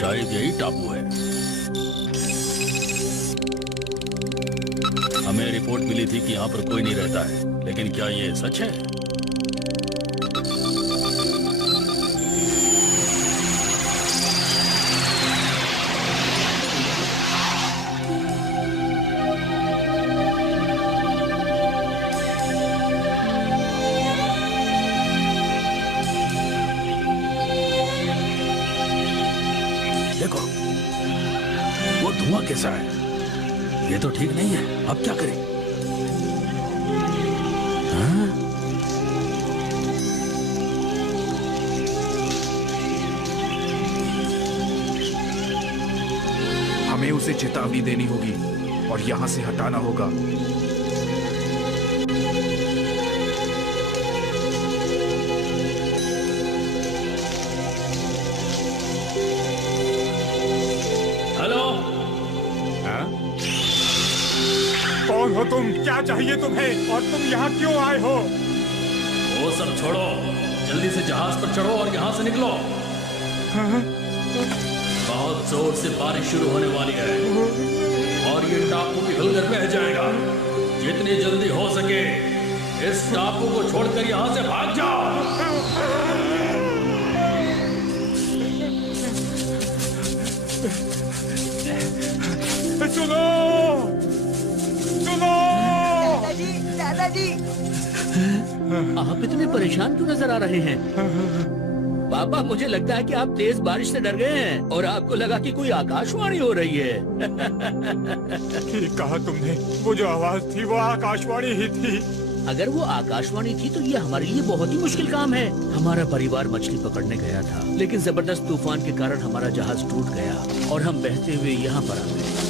शायद यही टापू है। हमें रिपोर्ट मिली थी कि यहाँ पर कोई नहीं रहता है, लेकिन क्या ये सच है? देखो, वो धुआं कैसा है? ये तो ठीक नहीं है। अब क्या करें? हाँ? हमें उसे चेतावनी देनी होगी और यहाँ से हटाना होगा। हेलो, कौन हो तुम? क्या चाहिए तुम्हें और तुम यहाँ क्यों आए हो? वो सब छोड़ो, जल्दी से जहाज पर चढ़ो और यहाँ से निकलो। बहुत जोर से बारिश शुरू होने वाली है और ये टापू पिघलकर बह जाएगा। जितनी जल्दी हो सके इस टापू को छोड़कर यहाँ से भाग जाओ। सुनो, सुनो! दादाजी, दादाजी! आप इतने परेशान क्यों नजर आ रहे हैं? पापा, मुझे लगता है कि आप तेज बारिश से डर गए हैं और आपको लगा कि कोई आकाशवाणी हो रही है। ठीक कहा तुमने, वो जो आवाज थी वो आकाशवाणी ही थी। अगर वो आकाशवाणी थी तो ये हमारे लिए बहुत ही मुश्किल काम है। हमारा परिवार मछली पकड़ने गया था, लेकिन जबरदस्त तूफान के कारण हमारा जहाज टूट गया और हम बहते हुए यहाँ पर आ गए।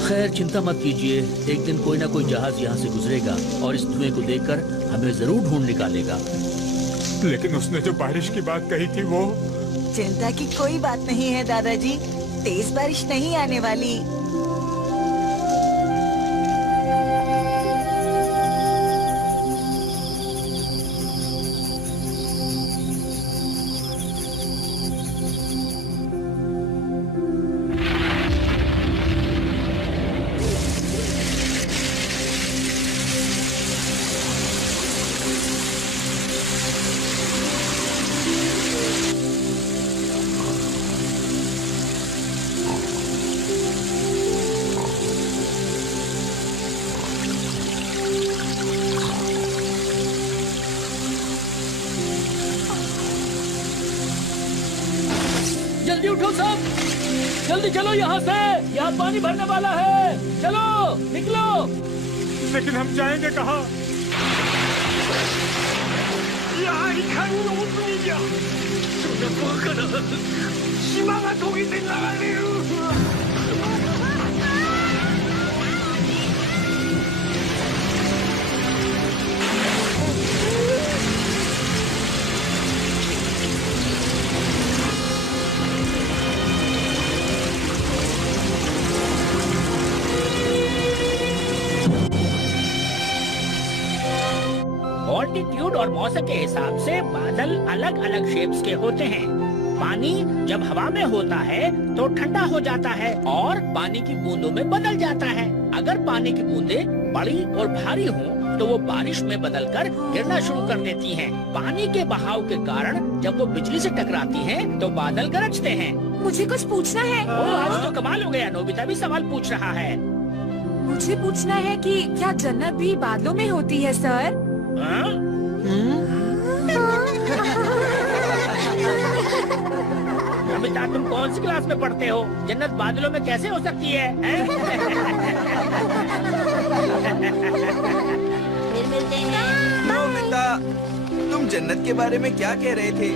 खैर, चिंता मत कीजिए, एक दिन कोई ना कोई जहाज यहाँ से गुजरेगा और इस धुएं को देखकर हमें जरूर ढूंढ निकालेगा। लेकिन उसने जो बारिश की बात कही थी वो... चिंता की कोई बात नहीं है दादाजी, तेज बारिश नहीं आने वाली। जल्दी उठो सब, जल्दी चलो यहाँ से, यहाँ पानी भरने वाला है। चलो, निकलो। लेकिन हम जाएंगे कहाँ? ऑल्टीट्यूड और मौसम के हिसाब से बादल अलग अलग शेप्स के होते हैं। पानी जब हवा में होता है तो ठंडा हो जाता है और पानी की बूंदों में बदल जाता है। अगर पानी की बूंदें बड़ी और भारी हों तो वो बारिश में बदलकर गिरना शुरू कर देती हैं। पानी के बहाव के कारण जब वो बिजली से टकराती हैं तो बादल गरजते हैं। मुझे कुछ पूछना है। आज तो कमाल हो गया, नोबिता भी सवाल पूछ रहा है। मुझे पूछना है कि क्या जन्नत भी बादलों में होती है सर? नोबिता, तुम कौन सी क्लास में पढ़ते हो? जन्नत बादलों में कैसे हो सकती है? फिर मिलते हैं। नोबिता, तुम जन्नत के बारे में क्या कह रहे थे?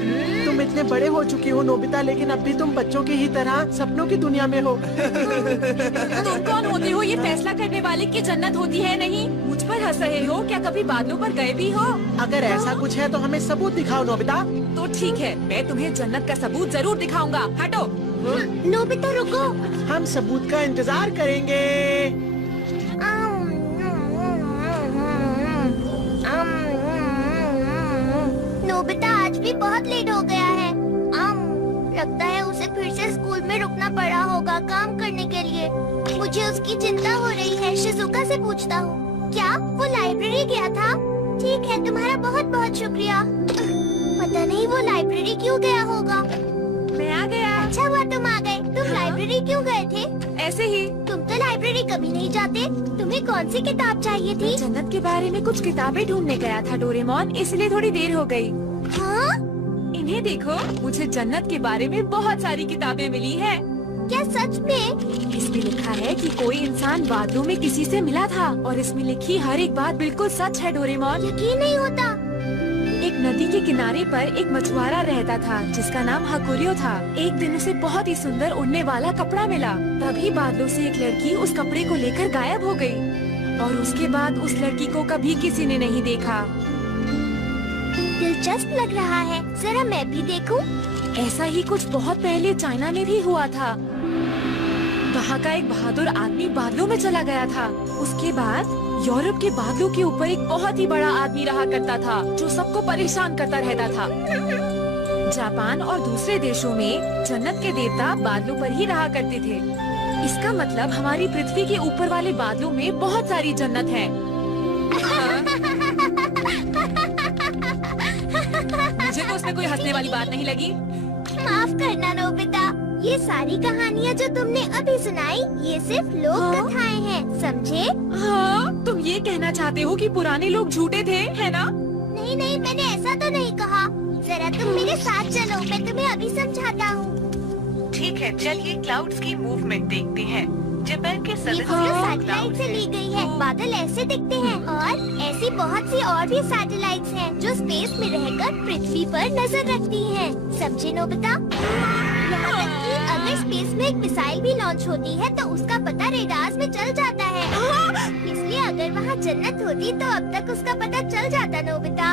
तुम इतने बड़े हो चुके हो नोबिता, लेकिन अब भी तुम बच्चों की ही तरह सपनों की दुनिया में हो। तुम कौन होते हो ये फैसला करने वाले कि जन्नत होती है नहीं? मुझ पर हंस रहे हो? क्या कभी बादलों पर गए भी हो? अगर ऐसा कुछ है तो हमें सबूत दिखाओ नोबिता। तो ठीक है, मैं तुम्हें जन्नत का सबूत जरूर दिखाऊंगा। हटो। नोबिता रुको। हम सबूत का इंतजार करेंगे। नोबिता आज भी बहुत लेट हो गया है। लगता है उसे फिर से उसकी चिंता हो रही है। शिजुका से पूछता हूँ। क्या वो लाइब्रेरी गया था? ठीक है, तुम्हारा बहुत बहुत शुक्रिया। पता नहीं वो लाइब्रेरी क्यों गया होगा। मैं आ गया। अच्छा हुआ तुम आ गए। तुम लाइब्रेरी क्यों गए थे? ऐसे ही। तुम तो लाइब्रेरी कभी नहीं जाते। तुम्हें कौन सी किताब चाहिए थी? जन्नत के बारे में कुछ किताबें ढूंढने गया था डोरेमोन, इसलिए थोड़ी देर हो गई। हाँ? इन्हें देखो, मुझे जन्नत के बारे में बहुत सारी किताबें मिली हैं। क्या सच में? इसमें लिखा है कि कोई इंसान बादलों में किसी से मिला था और इसमें लिखी हर एक बात बिल्कुल सच है डोरेमोन। यकीन नहीं होता। एक नदी के किनारे पर एक मछुआरा रहता था जिसका नाम हकुरियो था। एक दिन उसे बहुत ही सुंदर उड़ने वाला कपड़ा मिला। तभी बादलों से एक लड़की उस कपड़े को लेकर गायब हो गई और उसके बाद उस लड़की को कभी किसी ने नहीं देखा। दिलचस्प लग रहा है, जरा मैं भी देखूं। ऐसा ही कुछ बहुत पहले चाइना में भी हुआ था। वहाँ का एक बहादुर आदमी बादलों में चला गया था। उसके बाद यूरोप के बादलों के ऊपर एक बहुत ही बड़ा आदमी रहा करता था जो सबको परेशान करता रहता था। जापान और दूसरे देशों में जन्नत के देवता बादलों पर ही रहा करते थे। इसका मतलब हमारी पृथ्वी के ऊपर वाले बादलों में बहुत सारी जन्नत है। मुझे तो उसमें कोई हंसने वाली बात नहीं लगी। माफ करना नोबिता, ये सारी कहानियाँ जो तुमने अभी सुनाई, ये सिर्फ लोक कथाएं हैं, समझे? हाँ, तुम ये कहना चाहते हो कि पुराने लोग झूठे थे, है ना? नहीं नहीं, मैंने ऐसा तो नहीं कहा। जरा तुम मेरे साथ चलो, मैं तुम्हें अभी समझाता हूँ। ठीक है, चलिए क्लाउड्स की मूवमेंट देखते हैं। जापान के ये सदस्य फोटो सैटेलाइट से ली गई है। बादल ऐसे दिखते हैं और ऐसी बहुत सी और भी सैटेलाइट्स हैं जो स्पेस में रहकर पृथ्वी पर नजर रखती हैं, समझे नोबिता? यहाँ तक कि अगर स्पेस में एक मिसाइल भी लॉन्च होती है तो उसका पता रेडार्स में चल जाता है। इसलिए अगर वहाँ जन्नत होती तो अब तक उसका पता चल जाता नोबिता।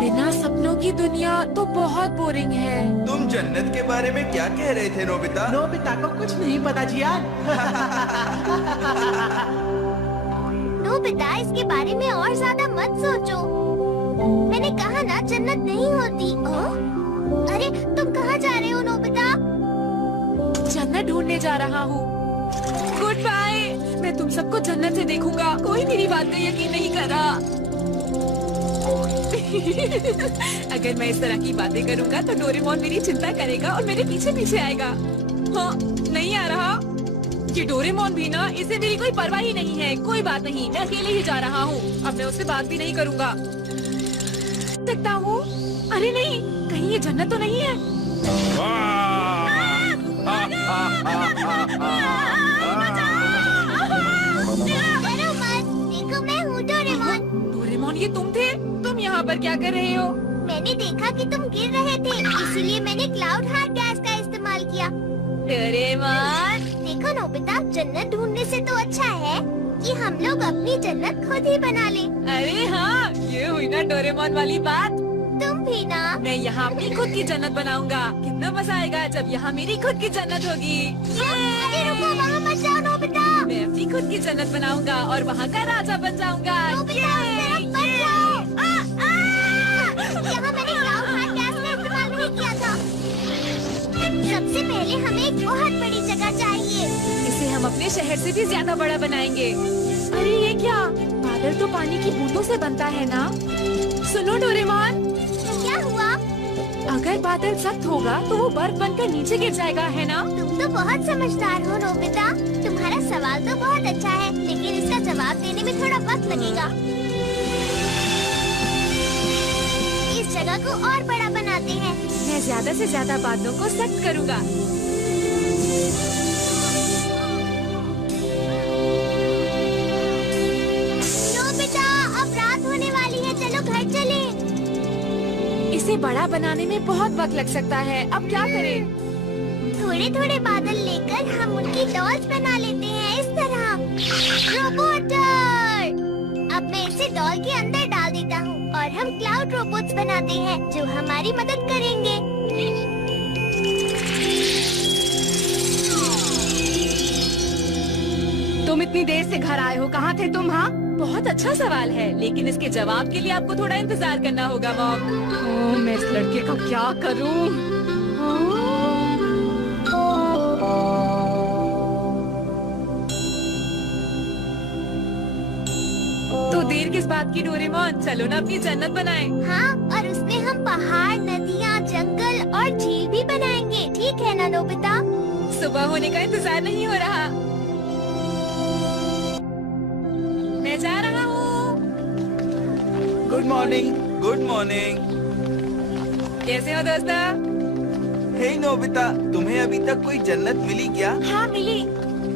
बिना सपनों की दुनिया तो बहुत बोरिंग है। तुम जन्नत के बारे में क्या कह रहे थे नोबिता? नोबिता को कुछ नहीं पता जी यार। नोबिता, इसके बारे में और ज्यादा मत सोचो। मैंने कहा ना जन्नत नहीं होती। अरे तुम कहाँ जा रहे हो नोबिता? जन्नत ढूंढने जा रहा हूँ। Goodbye. मैं तुम सबको जन्नत से देखूंगा। कोई मेरी बात का यकीन नहीं कर रहा। अगर मैं इस तरह की बातें करूंगा तो डोरेमोन मेरी चिंता करेगा और मेरे पीछे पीछे आएगा। हाँ, नहीं आ रहा। ये डोरेमोन भी ना, इसे मेरी कोई परवाह ही नहीं है। कोई बात नहीं, मैं अकेले ही जा रहा हूँ। अब मैं उससे बात भी नहीं करूँगा। सकता हूँ। अरे नहीं, कहीं ये जन्नत तो नहीं है। डरो मत, देखो मैं हूँ डोरेमोन। डोरेमोन, ये तुम थे? तुम यहाँ पर क्या कर रहे हो? मैंने देखा कि तुम गिर रहे थे, इसीलिए मैंने क्लाउड हार्ट गैस का इस्तेमाल किया। डोरेमोन, देखो नोबिता, जन्नत ढूंढने से तो अच्छा है कि हम लोग अपनी जन्नत खुद ही बना लें। अरे हाँ, ये हुई ना डोरेमोन वाली बात। तुम भी ना। मैं यहाँ अपनी खुद की जन्नत बनाऊंगा। कितना मजा आएगा जब यहाँ मेरी खुद की जन्नत होगी। अरे रुको, वहाँ मत जाओ नोबिता। मैं अपनी खुद की जन्नत बनाऊंगा और वहाँ का राजा बन जाऊंगा। नोबिता, उस तरफ मत जाओ। यहाँ मैंने क्लाउड हार्ट गैस का इस्तेमाल नहीं किया था। सबसे पहले हमें एक बहुत बड़ी जगह चाहिए। इसे हम अपने शहर से भी ज्यादा बड़ा बनाएंगे। अरे ये क्या? बादल तो पानी की बूंदों से बनता है ना? सुनो डोरेमोन, क्या हुआ? अगर बादल सख्त होगा तो वो बर्फ बनकर नीचे गिर जाएगा, है ना? तुम तो बहुत समझदार हो नोबिता। तुम्हारा सवाल तो बहुत अच्छा है, लेकिन इसका जवाब देने में थोड़ा वक्त लगेगा। इस जगह को और बड़ा बनाते हैं। मैं ज्यादा से ज्यादा बादलों को सख्त करूँगा। नोबिता, अब रात होने वाली है, चलो घर चलें। इसे बड़ा बनाने में बहुत वक्त लग सकता है। अब क्या करें? थोड़े थोड़े बादल लेकर हम उनकी डॉल्स बना लेते हैं, इस तरह। रोबोटर! अब मैं इसे डॉल के अंदर डाल देता हूँ और हम क्लाउड रोबोट्स बनाते हैं जो हमारी मदद करेंगे। तुम इतनी देर से घर आए हो, कहाँ थे तुम? हाँ, बहुत अच्छा सवाल है, लेकिन इसके जवाब के लिए आपको थोड़ा इंतजार करना होगा मॉम। ओह, मैं इस लड़के का क्या करूं? तो देर किस बात की डोरेमोन, चलो ना अपनी जन्नत बनाएं। हाँ, और उसमें हम पहाड़, नदियाँ, जंगल और झील भी बनाएंगे, ठीक है ना नोबिता? सुबह होने का इंतजार नहीं हो रहा। मैं जा रहा हूँ। Good morning. Good morning. कैसे हो दोस्ता? हे नोबिता, तुम्हें अभी तक कोई जन्नत मिली क्या? हाँ मिली।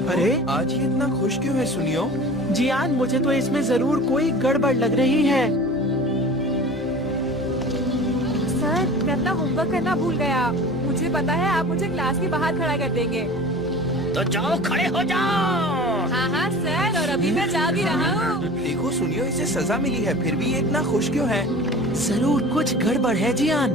अरे आज ये इतना खुश क्यों है सुनियो? जियान, मुझे तो इसमें जरूर कोई गड़बड़ लग रही है। सर, मैं अपना होमवर्क करना भूल गया। मुझे पता है आप मुझे क्लास के बाहर खड़ा कर देंगे। तो जाओ, खड़े हो जाओ। हाँ हाँ सर, और अभी मैं जा भी रहा हूँ। देखो सुनियो, इसे सजा मिली है, फिर भी ये इतना खुश क्यों है? जरूर कुछ गड़बड़ है जियान।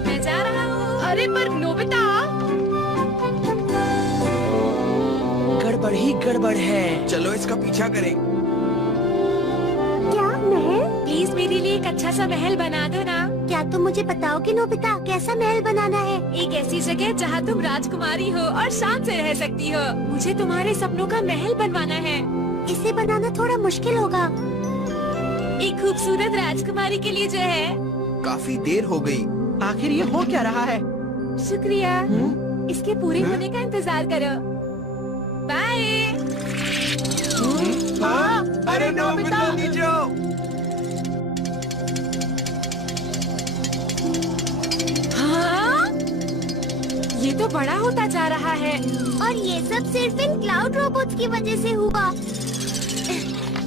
मैं जा रहा हूँ। अरे पर नोबिता, गड़बड़ ही गड़बड़ है। चलो इसका पीछा करें। क्या महल? प्लीज मेरे लिए एक अच्छा सा महल बना दो ना। क्या तुम मुझे बताओगे नोबिता, कैसा महल बनाना है? एक ऐसी जगह जहाँ तुम राजकुमारी हो और शान से रह सकती हो। मुझे तुम्हारे सपनों का महल बनवाना है। इसे बनाना थोड़ा मुश्किल होगा। एक खूबसूरत राजकुमारी के लिए जो है। काफी देर हो गई। आखिर ये हो क्या रहा है? शुक्रिया। इसके पूरे होने का इंतजार करो। बाय। अरे नोबिता नीचे आओ। हाँ? ये तो बड़ा होता जा रहा है। और ये सब सिर्फ इन क्लाउड रोबोट्स की वजह से हुआ।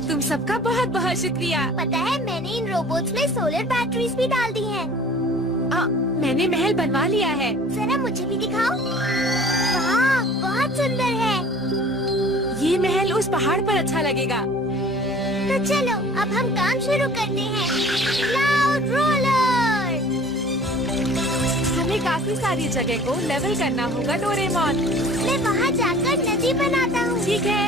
तुम सबका बहुत बहुत शुक्रिया। पता है, मैंने इन रोबोट्स में सोलर बैटरीज भी डाल दी हैं। मैंने महल बनवा लिया है। जरा मुझे भी दिखाओ। वाह, बहुत सुंदर है। ये महल उस पहाड़ पर अच्छा लगेगा। तो चलो अब हम काम शुरू करते हैं। Cloud roller. हमें काफी सारी जगह को लेवल करना होगा डोरेमोन। मैं वहाँ जाकर नदी बनाता हूँ। ठीक है।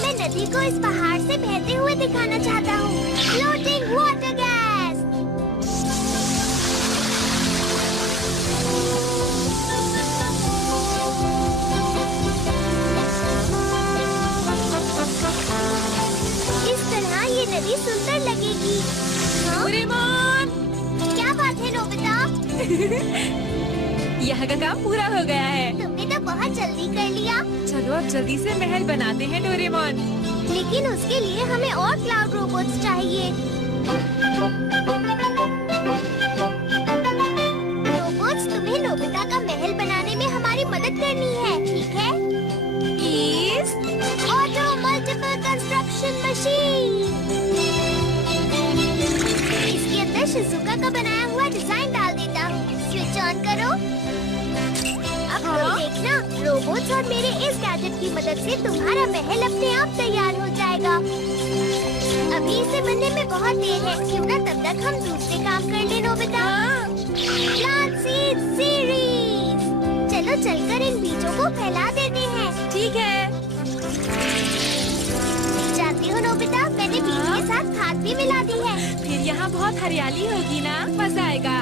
मैं नदी को इस पहाड़ से बहते हुए दिखाना चाहता हूँ। Floating water gas. इस तरह ये नदी सुंदर लगेगी। डोरेमोन! क्या बात है नोबिता? यहाँ का काम पूरा हो गया है। तुमने तो बहुत जल्दी कर लिया। चलो अब जल्दी से महल बनाते हैं डोरेमोन। लेकिन उसके लिए हमें और क्लाउड रोबोट्स चाहिए। रोबोट्स, तुम्हें नोबिता का महल बनाने में हमारी मदद करनी है, ठीक है? Please. Auto multiple construction machine. इसके अंदर शिजुका का बनाया हुआ डिजाइन डाल देता हूँ। स्विच ऑन करो। अब तुम देखना, रोबोट्स और मेरे इस गैजेट की मदद से तुम्हारा महल अपने आप तैयार हो जाएगा। अभी इसे बनने में बहुत देर है, क्यों ना तब तक हम दूसरे काम कर ले नोबिता। Plant seed series. चलो चलकर इन बीजों को फैला देते हैं। ठीक है। जानती हो नोबिता, मैंने बीज के साथ खाद भी मिला दी है। फिर यहाँ बहुत हरियाली होगी ना, मजा आएगा।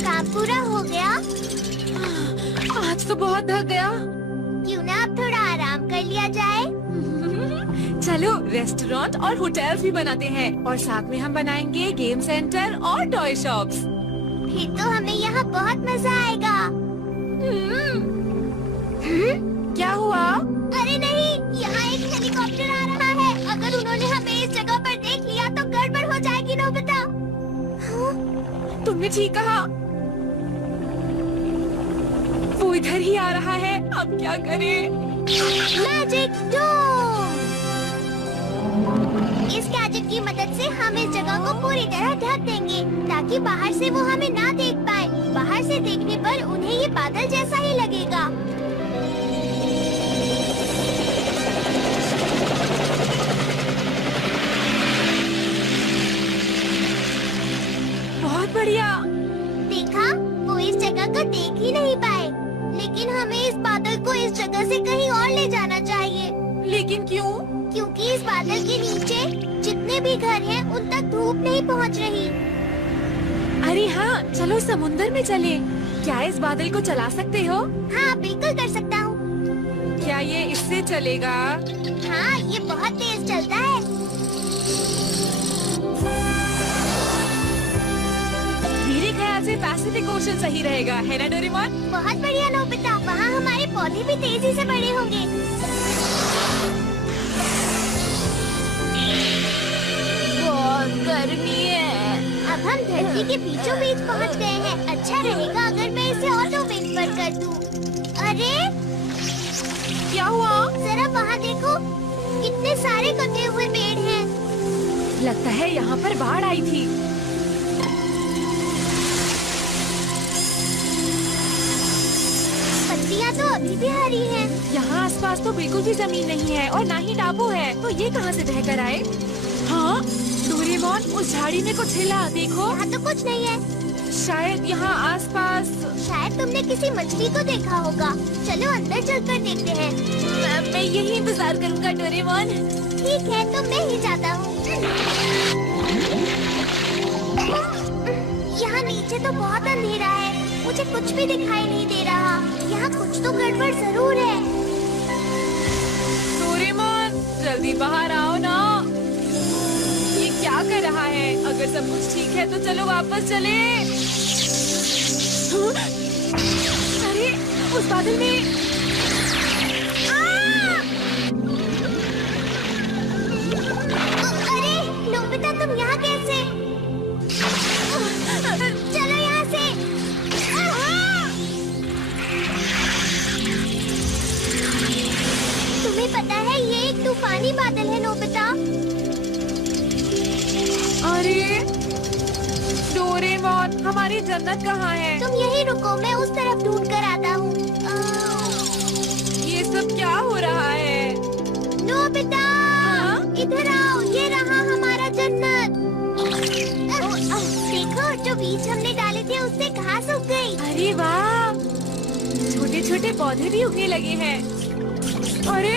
काम पूरा हो गया। आज तो बहुत थक गया। क्यों ना अब थोड़ा आराम कर लिया जाए। चलो रेस्टोरेंट और होटल भी बनाते हैं, और साथ में हम बनाएंगे गेम सेंटर और टॉय शॉप्स। फिर तो हमें यहाँ बहुत मजा आएगा। क्या हुआ? अरे नहीं, यहाँ एक हेलीकॉप्टर आ रहा है। अगर उन्होंने हमें इस जगह पर देख लिया तो गड़बड़ हो जाएगी नोबिता। तुमने ठीक कहा, वो इधर ही आ रहा है। अब क्या करें? मैजिक डोम। इस गैजेट की मदद से हम इस जगह को पूरी तरह ढक देंगे, ताकि बाहर से वो हमें ना देख पाए। बाहर से देखने पर उन्हें ये बादल जैसा ही लगेगा। और ले जाना चाहिए। लेकिन क्यों? क्योंकि इस बादल के नीचे जितने भी घर हैं उन तक धूप नहीं पहुंच रही। अरे हाँ, चलो समुंदर में चले। क्या इस बादल को चला सकते हो? हाँ, बिल्कुल कर सकता हूँ। क्या ये इससे चलेगा? हाँ, ये बहुत तेज चलता है। मेरे ख्याल से पैसिफिक ओशन सही रहेगा, है ना डोरेमोन? बहुत बढ़िया नोबिता, वहाँ हमारे पौधे भी तेजी से बड़े होंगे। बहुत गर्मी है। अब हम धरती के बीचों बीच पहुँच गए हैं। अच्छा रहेगा अगर मैं इसे ऑटो विंड पर कर दूँ। अरे क्या हुआ? जरा वहाँ देखो, कितने सारे कटे हुए पेड़ हैं। लगता है यहाँ पर बाढ़ आई थी। पत्तियाँ तो अभी भी हरी हैं। यहाँ आसपास तो बिल्कुल भी जमीन नहीं है और ना ही टापू है, तो ये कहाँ से बहकर आए? हाँ, डोरेमोन, उस झाड़ी में कुछ हिला, देखो। यहाँ तो कुछ नहीं है। शायद यहाँ आसपास। शायद तुमने किसी मछली को देखा होगा। चलो अंदर चलकर देखते हैं। मैं यही इंतजार करूँगा डोरेमोन। ठीक है, तो मैं ही जाता हूँ। यहाँ नीचे तो बहुत अंधेरा है, मुझे कुछ भी दिखाई नहीं दे रहा। यहाँ कुछ तो गड़बड़ जरूर है। डोरेमोन, जल्दी बाहर आओ ना। ये क्या कर रहा है? अगर सब कुछ ठीक है तो चलो वापस चले। अरे, उस बादल में अरे नोबिता, तुम यहाँ कैसे? चलो यहाँ से। तुम्हें पता है ये एक तूफानी बादल है नोबिता। अरे डोरेमोन, हमारी जन्नत कहाँ है? तुम यहीं रुको, मैं उस तरफ ढूंढ कर आता हूँ। ये सब क्या हो रहा है? नोबिता, इधर आओ, ये रहा हमारा जन्नत। देखो, जो बीज हमने डाले थे उससे घास उग गई। अरे वाह, छोटे छोटे पौधे भी उगने लगे हैं। अरे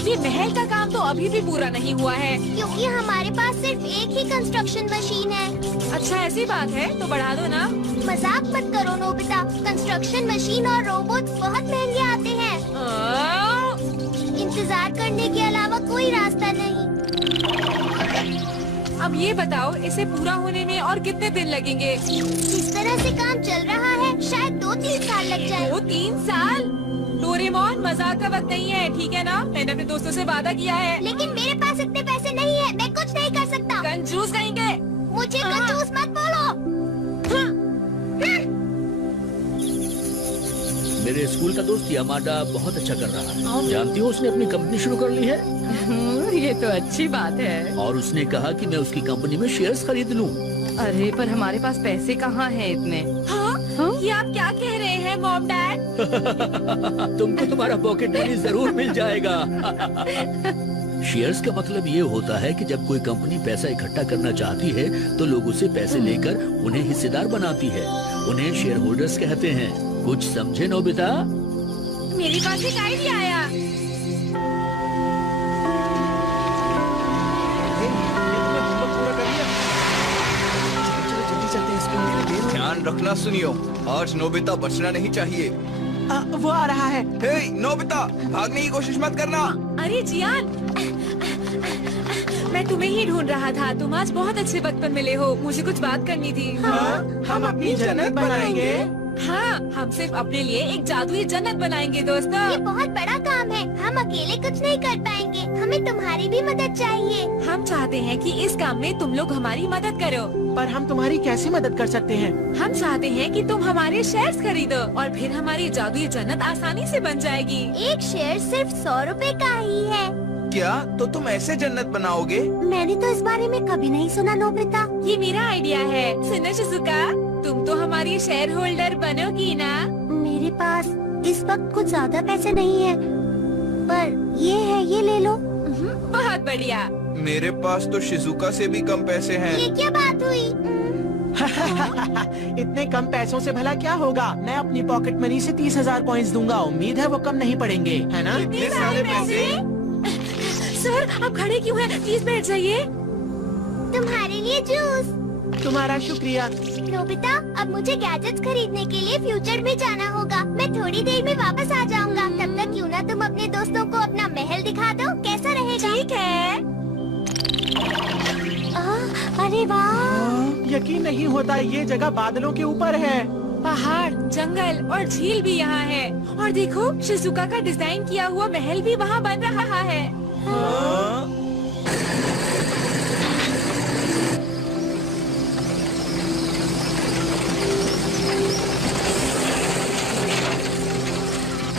ये महल का काम तो अभी भी पूरा नहीं हुआ है। क्योंकि हमारे पास सिर्फ एक ही कंस्ट्रक्शन मशीन है। अच्छा, ऐसी बात है तो बढ़ा दो ना। मजाक मत करो नोबिता, कंस्ट्रक्शन मशीन और रोबोट बहुत महंगे आते हैं। इंतजार करने के अलावा कोई रास्ता नहीं। अब ये बताओ, इसे पूरा होने में और कितने दिन लगेंगे? जिस तरह से काम चल रहा है शायद 2-3 साल लग जाए। 2-3 साल? डोरेमोन, मजाक का वक्त नहीं है, ठीक है ना? मैंने अपने दोस्तों से वादा किया है। लेकिन मेरे पास इतने पैसे नहीं है, मैं कुछ नहीं कर सकता। कंजूस कहेंगे। मुझे कंजूस मत बोलो। मेरे स्कूल का दोस्त यामाडा बहुत अच्छा कर रहा है। जानती हो, उसने अपनी कंपनी शुरू कर ली है। ये तो अच्छी बात है। और उसने कहा कि मैं उसकी कंपनी में शेयर्स खरीद लूं। अरे पर हमारे पास पैसे कहाँ हैं इतने? हाँ? ये आप क्या कह रहे हैं मॉम डैड? तुमको तुम्हारा पॉकेट मनी जरूर मिल जाएगा। शेयर्स का मतलब ये होता है कि जब कोई कंपनी पैसा इकट्ठा करना चाहती है तो लोग उससे पैसे लेकर उन्हें हिस्सेदार बनाती है। उन्हें शेयर होल्डर्स कहते हैं। कुछ समझे नोबिता? मेरे पास एक आइडिया आया। ध्यान रखना सुनियो, आज नोबिता बचना नहीं चाहिए। वो आ रहा है। हे नोबिता, भागने की कोशिश मत करना। अरे जियान, मैं तुम्हें ही ढूंढ रहा था। तुम आज बहुत अच्छे वक्त पर मिले हो। मुझे कुछ बात करनी थी। हम अपनी जन्नत बनाएंगे। हाँ, हम सिर्फ अपने लिए एक जादुई जन्नत बनाएंगे दोस्तों। ये बहुत बड़ा काम है, हम अकेले कुछ नहीं कर पाएंगे। हमें तुम्हारी भी मदद चाहिए। हम चाहते हैं कि इस काम में तुम लोग हमारी मदद करो। पर हम तुम्हारी कैसे मदद कर सकते हैं? हम चाहते हैं कि तुम हमारे शेयर्स खरीदो और फिर हमारी जादुई जन्नत आसानी से बन जाएगी। एक शेयर सिर्फ 100 रुपए का ही है। क्या? तो तुम ऐसे जन्नत बनाओगे? मैंने तो इस बारे में कभी नहीं सुना नोबिता। ये मेरा आइडिया है। सुनो शिजुका, तुम तो हमारी शेयर होल्डर बनोगी ना? मेरे पास इस वक्त कुछ ज्यादा पैसे नहीं है, पर ये है, ये ले लो। बहुत बढ़िया। मेरे पास तो शिजुका से भी कम पैसे हैं। ये क्या बात हुई? इतने कम पैसों से भला क्या होगा? मैं अपनी पॉकेट मनी से 30,000 कॉइन्स दूंगा। उम्मीद है वो कम नहीं पड़ेंगे, है ना? इतने सारे पैसे? सर आप खड़े क्यों हैं? प्लीज बैठ जाइए। तुम्हारे लिए जूस। तुम्हारा शुक्रिया। नोबिता, अब मुझे गैजेट्स खरीदने के लिए फ्यूचर में जाना होगा। मैं थोड़ी देर में वापस आ जाऊंगा। तब तक क्यों ना तुम अपने दोस्तों को अपना महल दिखा दो, कैसा रहेगा? ठीक है। अरे वाह! यकीन नहीं होता, ये जगह बादलों के ऊपर है। पहाड़, जंगल और झील भी यहाँ है। और देखो, शिजुका का डिजाइन किया हुआ महल भी वहाँ बन रहा है।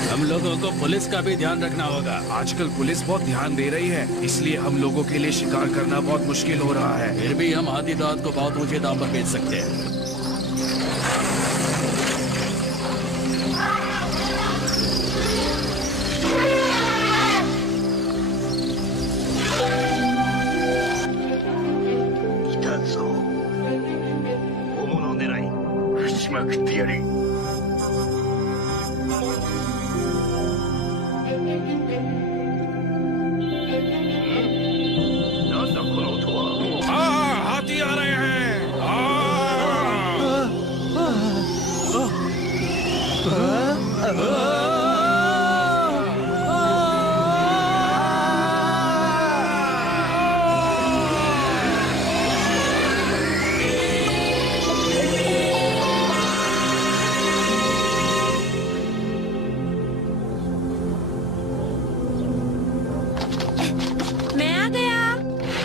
हम लोगों को पुलिस का भी ध्यान रखना होगा। आजकल पुलिस बहुत ध्यान दे रही है, इसलिए हम लोगों के लिए शिकार करना बहुत मुश्किल हो रहा है। फिर भी हम हाथी दांत को बहुत ऊंचे दाम पर बेच सकते हैं। हाथी आ रहे हैं।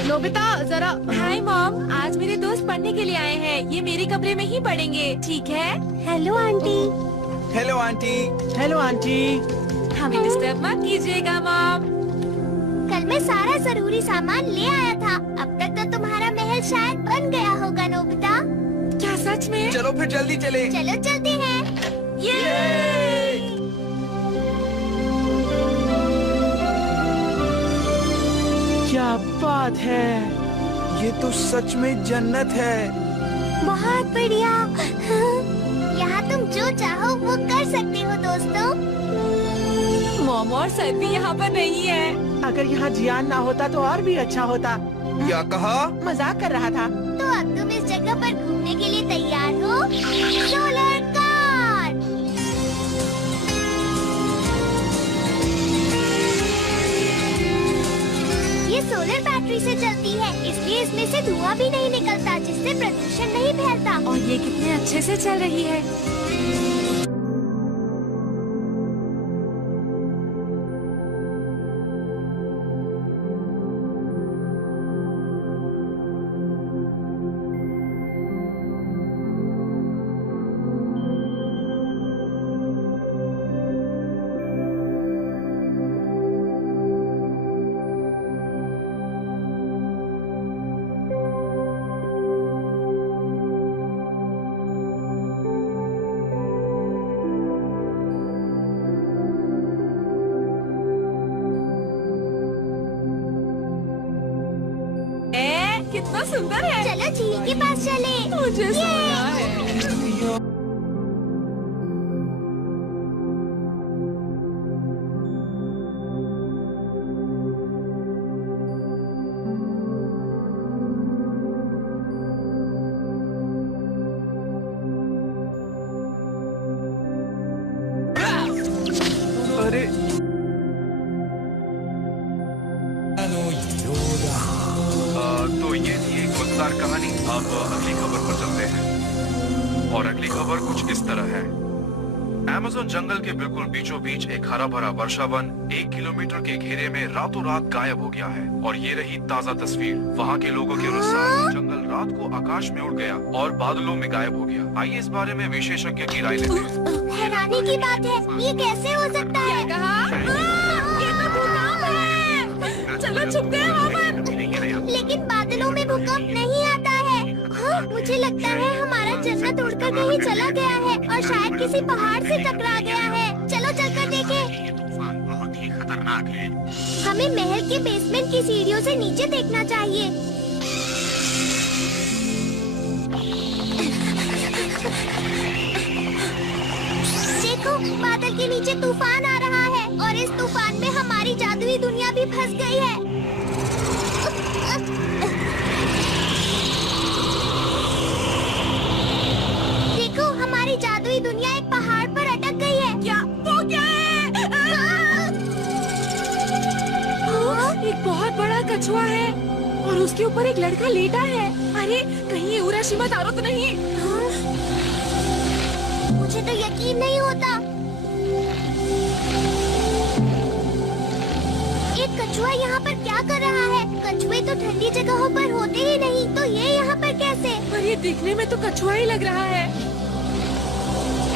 नोबिता जरा। हाय मॉम, आज मेरे दोस्त पढ़ने के लिए आए हैं। ये मेरे कमरे में ही पढ़ेंगे, ठीक है? Hello aunty. Hello aunty. Hello aunty. हमें डिस्टर्ब मत कीजिएगा मॉम। कल मैं सारा जरूरी सामान ले आया था। अब तक तो तुम्हारा महल शायद बन गया होगा नोबिता। क्या सच में? चलो फिर जल्दी चले। चलो चलते हैं। क्या बात है! ये तो सच में जन्नत है। बहुत बढ़िया। यहाँ तुम जो चाहो वो कर सकते हो दोस्तों। मॉम और सर भी यहाँ पर नहीं है। अगर यहाँ जियान ना होता तो और भी अच्छा होता। क्या कहा? मजाक कर रहा था। तो अब तुम इस जगह पर घूमने के लिए तैयार हो? Solar car. ये सोलर बैटरी से चलती है, इसलिए इसमें से धुआं भी नहीं निकलता, जिससे प्रदूषण नहीं फैलता। और ये कितने अच्छे से चल रही है। कितना सुंदर है। चलो झील के पास चले। मुझे सोना है। अरे तो ये थी एक मजेदार कहानी। अब अगली खबर पर चलते हैं और अगली खबर कुछ इस तरह है। अमेज़न जंगल के बिल्कुल बीचों बीच एक हरा भरा वर्षा वन 1 किलोमीटर के घेरे में रातों रात गायब हो गया है। और ये रही ताजा तस्वीर। वहाँ के लोगों के अनुसार जंगल रात को आकाश में उड़ गया और बादलों में गायब हो गया। आइए इस बारे में विशेषज्ञ की राय लेते हैं। हैरानी की बात है, ये कैसे हो सकता है? ये तो भूकंप है। चलो छुपते हैं वहाँ पर। लेकिन बादलों में भूकंप नहीं आता है। हाँ, मुझे लगता है हमारा जन्नत उड़कर कहीं चला गया है और शायद किसी पहाड़ से टकरा गया है। चलो चलकर देखें। बहुत ही खतरनाक है। हमें महल के बेसमेंट की सीढ़ियों से नीचे देखना चाहिए। बादल के नीचे तूफान आ रहा है और इस तूफान में हमारी जादुई दुनिया भी फंस गई है। देखो, हमारी जादुई दुनिया एक पहाड़ पर अटक गई है। क्या? वो क्या है? एक बहुत बड़ा कछुआ है और उसके ऊपर एक लड़का लेटा है। अरे कहीं ये उराशिमा तारो तो नहीं? मुझे तो यकीन नहीं होता। एक कछुआ यहाँ पर क्या कर रहा है? कछुए तो ठंडी जगहों पर होते ही नहीं, तो ये यहाँ पर कैसे? पर ये दिखने में तो कछुआ ही लग रहा है।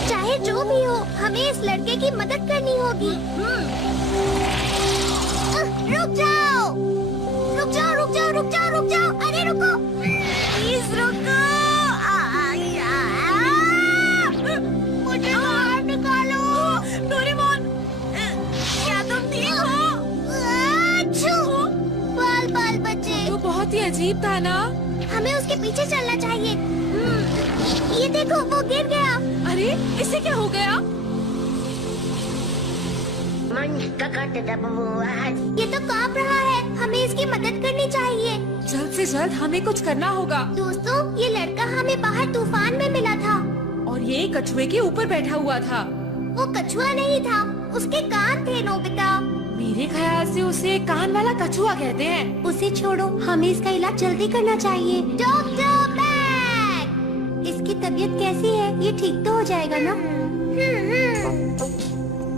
चाहे जो भी हो, हमें इस लड़के की मदद करनी होगी। रुक जाओ, रुक जाओ, रुक जाओ, रुक जाओ, रुक जाओ। अरे रुको, प्लीज रुको। मुझे बाहर निकालो। डोरेमोन, क्या तुम ठीक हो? बाल बाल बच्चे। तो बहुत ही अजीब था ना? हमें उसके पीछे चलना चाहिए। ये देखो, वो गिर गया। अरे इससे क्या हो गया? ये तो कांप रहा है। हमें इसकी मदद करनी चाहिए। जल्द से जल्द हमें कुछ करना होगा। दोस्तों, ये लड़का हमें बाहर तूफान में मिला था और ये कछुए के ऊपर बैठा हुआ था। वो कछुआ नहीं था, उसके कान थे नोबिता। मेरे ख्याल से उसे कान वाला कछुआ कहते हैं। उसे छोड़ो, हमें इसका इलाज जल्दी करना चाहिए। डॉक्टर बैग, इसकी तबीयत कैसी है? ये ठीक तो हो जाएगा ना?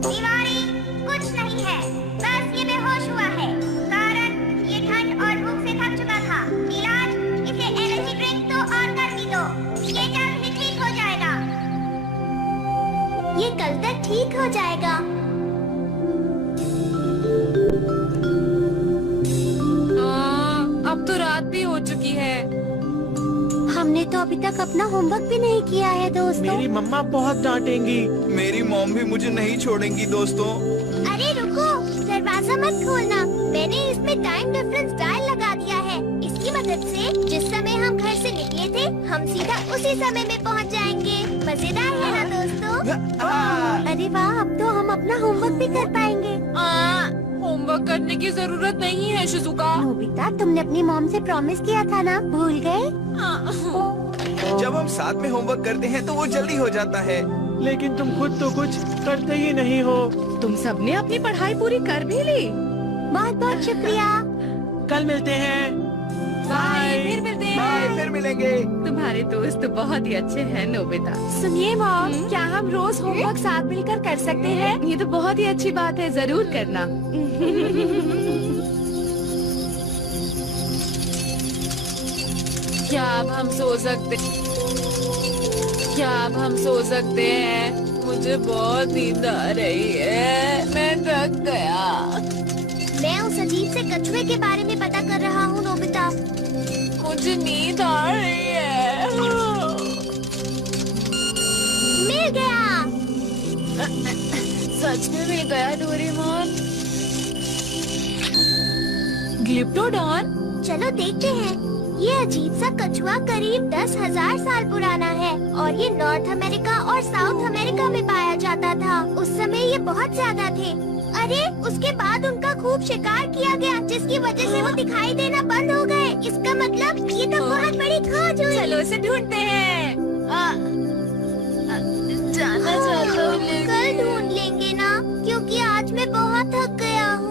बीमारी कुछ नहीं है, बस ये बेहोश हुआ है। कारण ये ठंड और भूख से थक चुका था। इलाज, इसे एनर्जी ड्रिंक तो और गर्मी दो। ये जल्द ही ठीक हो जाएगा। ये कल तक ठीक हो जाएगा। अब तो रात भी हो चुकी है। हमने तो अभी तक अपना होमवर्क भी नहीं किया है दोस्तों। मेरी मम्मा बहुत डांटेंगी। मेरी मॉम भी मुझे नहीं छोड़ेंगी दोस्तों। अरे रुको, दरवाजा मत खोलना। मैंने इसमें टाइम डिफरेंस डायल लगा दिया है। इसकी मदद से जिस समय हम घर से निकले थे, हम सीधा उसी समय में पहुंच जाएंगे। मजेदार है ना दोस्तों? अरे वाह, अब तो हम अपना होमवर्क भी कर पाएंगे। होमवर्क करने की जरूरत नहीं है शिजुका। नोबिता, तुमने अपनी मॉम से प्रॉमिस किया था ना, भूल गए? जब हम साथ में होमवर्क करते हैं तो वो जल्दी हो जाता है। लेकिन तुम खुद तो कुछ करते ही नहीं हो। तुम सबने अपनी पढ़ाई पूरी कर भी ली। बहुत बहुत शुक्रिया। कल मिलते हैं। बाय, फिर मिलते हैं। बाय, फिर मिलेंगे। तुम्हारे दोस्त बहुत ही अच्छे हैं नोबिता। सुनिए मॉम, क्या हम रोज होमवर्क साथ मिलकर कर सकते हैं? ये तो बहुत ही अच्छी बात है, जरूर करना। क्या अब हम सो सकते? क्या अब हम सो सकते हैं? मुझे बहुत नींद आ रही है, मैं थक गया। मैं उस अजीब से कछुए के बारे में पता कर रहा हूँ नोबिता। मुझे नींद आ रही है। मिल गया। सच में मिल गया डोरेमोन। ग्लिप्टोडॉन। चलो देखते हैं। ये अजीब सा कछुआ करीब 10,000 साल पुराना है और ये नॉर्थ अमेरिका और साउथ अमेरिका में पाया जाता था। उस समय ये बहुत ज्यादा थे। अरे उसके बाद उनका खूब शिकार किया गया, जिसकी वजह से वो दिखाई देना बंद हो गए। इसका मतलब ये तो बहुत बड़ी खोज हुई। चलो उसे ढूंढते हैं। जाना चाहता हूँ लेकिन कल ढूंढ लेंगे ना, क्योंकि आज मैं बहुत थक गया हूँ।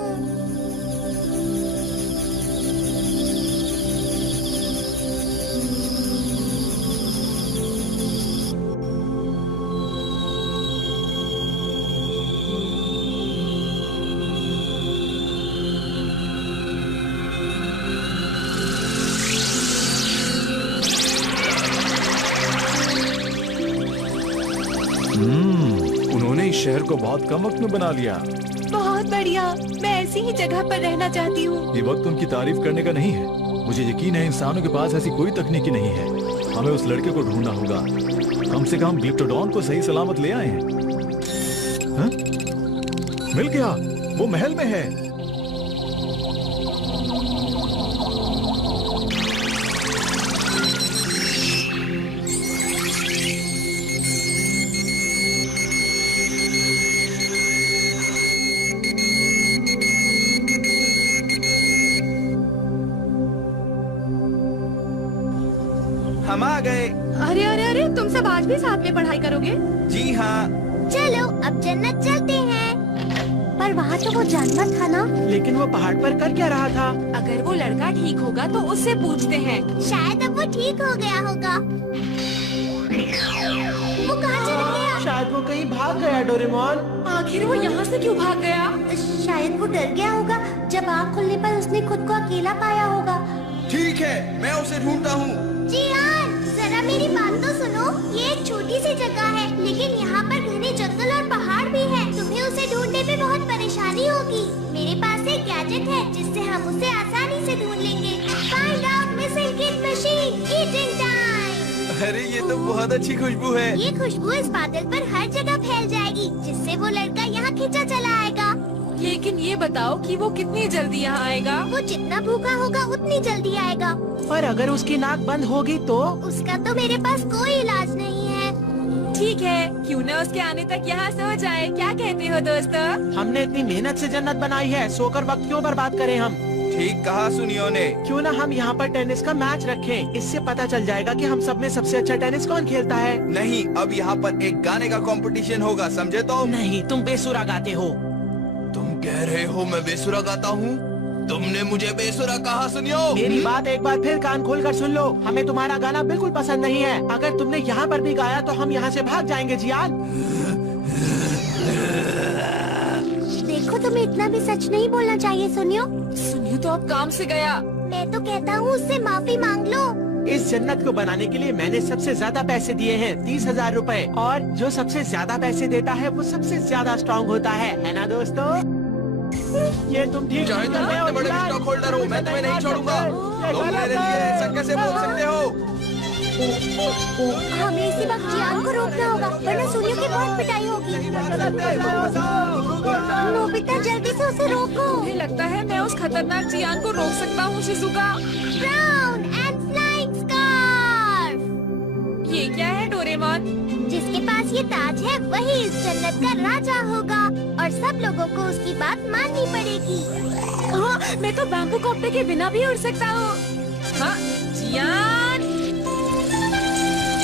उन्होंने इस शहर को बहुत कम वक्त में बना लिया। बहुत बढ़िया, मैं ऐसी ही जगह पर रहना चाहती हूँ। ये वक्त उनकी तारीफ करने का नहीं है। मुझे यकीन है इंसानों के पास ऐसी कोई तकनीकी नहीं है। हमें उस लड़के को ढूंढना होगा। कम से कम ग्लिप्टोडॉन को सही सलामत ले आए हैं। हाँ? मिल गया, वो महल में है। हम आ गए। अरे अरे अरे, तुम सब आज भी साथ में पढ़ाई करोगे? जी हाँ। चलो अब जन्नत चलते हैं। पर वहाँ तो वो जानवर था ना। लेकिन वो पहाड़ पर कर क्या रहा था? अगर वो लड़का ठीक होगा तो उससे पूछते हैं। शायद अब वो ठीक हो गया होगा। वो कहाँ चला गया? शायद वो कहीं भाग गया डोरेमोन। आखिर वो यहाँ से क्यों भाग गया? शायद वो डर गया होगा जब आँख खुलने पर उसने खुद को अकेला पाया होगा। ठीक है, मैं उसे ढूंढता हूँ। जियान, जरा मेरी बात तो सुनो। ये एक छोटी सी जगह है, लेकिन यहाँ पर घने जंगल और पहाड़ भी है। तुम्हें उसे ढूंढने में बहुत परेशानी होगी। मेरे पास एक गैजेट है जिससे हम उसे आसानी से ढूंढ लेंगे। Find out missing kid machine, eating time. अरे ये तो बहुत अच्छी खुशबू है। ये खुशबू इस बादल पर हर जगह फैल जाएगी, जिससे वो लड़का यहाँ खींचा चला आएगा। लेकिन ये बताओ कि वो कितनी जल्दी यहाँ आएगा? वो जितना भूखा होगा उतनी जल्दी आएगा। और अगर उसकी नाक बंद होगी तो? उसका तो मेरे पास कोई इलाज नहीं है। ठीक है, क्यों न उसके आने तक यहाँ सो जाए। क्या कहते हो दोस्तों? हमने इतनी मेहनत से जन्नत बनाई है, सोकर वक्त क्यों बर्बाद करें हम? ठीक कहा सुनियो ने। क्यों ना हम यहाँ पर टेनिस का मैच रखें? इससे पता चल जाएगा कि हम सब में सबसे अच्छा टेनिस कौन खेलता है। नहीं, अब यहाँ पर एक गाने का कंपटीशन होगा, समझे तो? नहीं, तुम बेसुरा गाते हो। तुम कह रहे हो मैं बेसुरा गाता हूँ? तुमने मुझे बेसुरा कहा सुनियो। मेरी बात एक बार फिर कान खोल कर सुन लो। हमें तुम्हारा गाना बिल्कुल पसंद नहीं है। अगर तुमने यहाँ पर भी गाया तो हम यहाँ से भाग जाएंगे जियान। देखो, तुम्हें इतना भी सच नहीं बोलना चाहिए सुनियो। सुनियो तो अब काम से गया। मैं तो कहता हूँ उससे माफी मांग लो। इस जन्नत को बनाने के लिए मैंने सबसे ज्यादा पैसे दिए हैं, 30,000 रुपए। और जो सबसे ज्यादा पैसे देता है वो सबसे ज्यादा स्ट्रॉन्ग होता है ना दोस्तों? ये तुम ठीक चाहे तुम इतने बड़े स्टॉक होल्डर हो, मैं तुम्हें नहीं छोड़ूंगा। तुम मेरे लिए ऐसा कैसे बोल सकते हो? हमें इसी वक्त जियान को रोकना होगा, वरना सुनियो की बहुत पिटाई होगी। नोबिता, जल्दी से उसे रोको। मुझे लगता है मैं उस खतरनाक जियान को रोक सकता हूँ Shizuka. Brown and flying scarf. ये क्या है डोरेमोन? जिसके पास ये ताज है वही इस जन्नत का राजा होगा और सब लोगों को उसकी बात माननी पड़ेगी। हाँ, मैं तो बैम्बू कॉप्टर के बिना भी उड़ सकता हूँ। हाँ, जियान।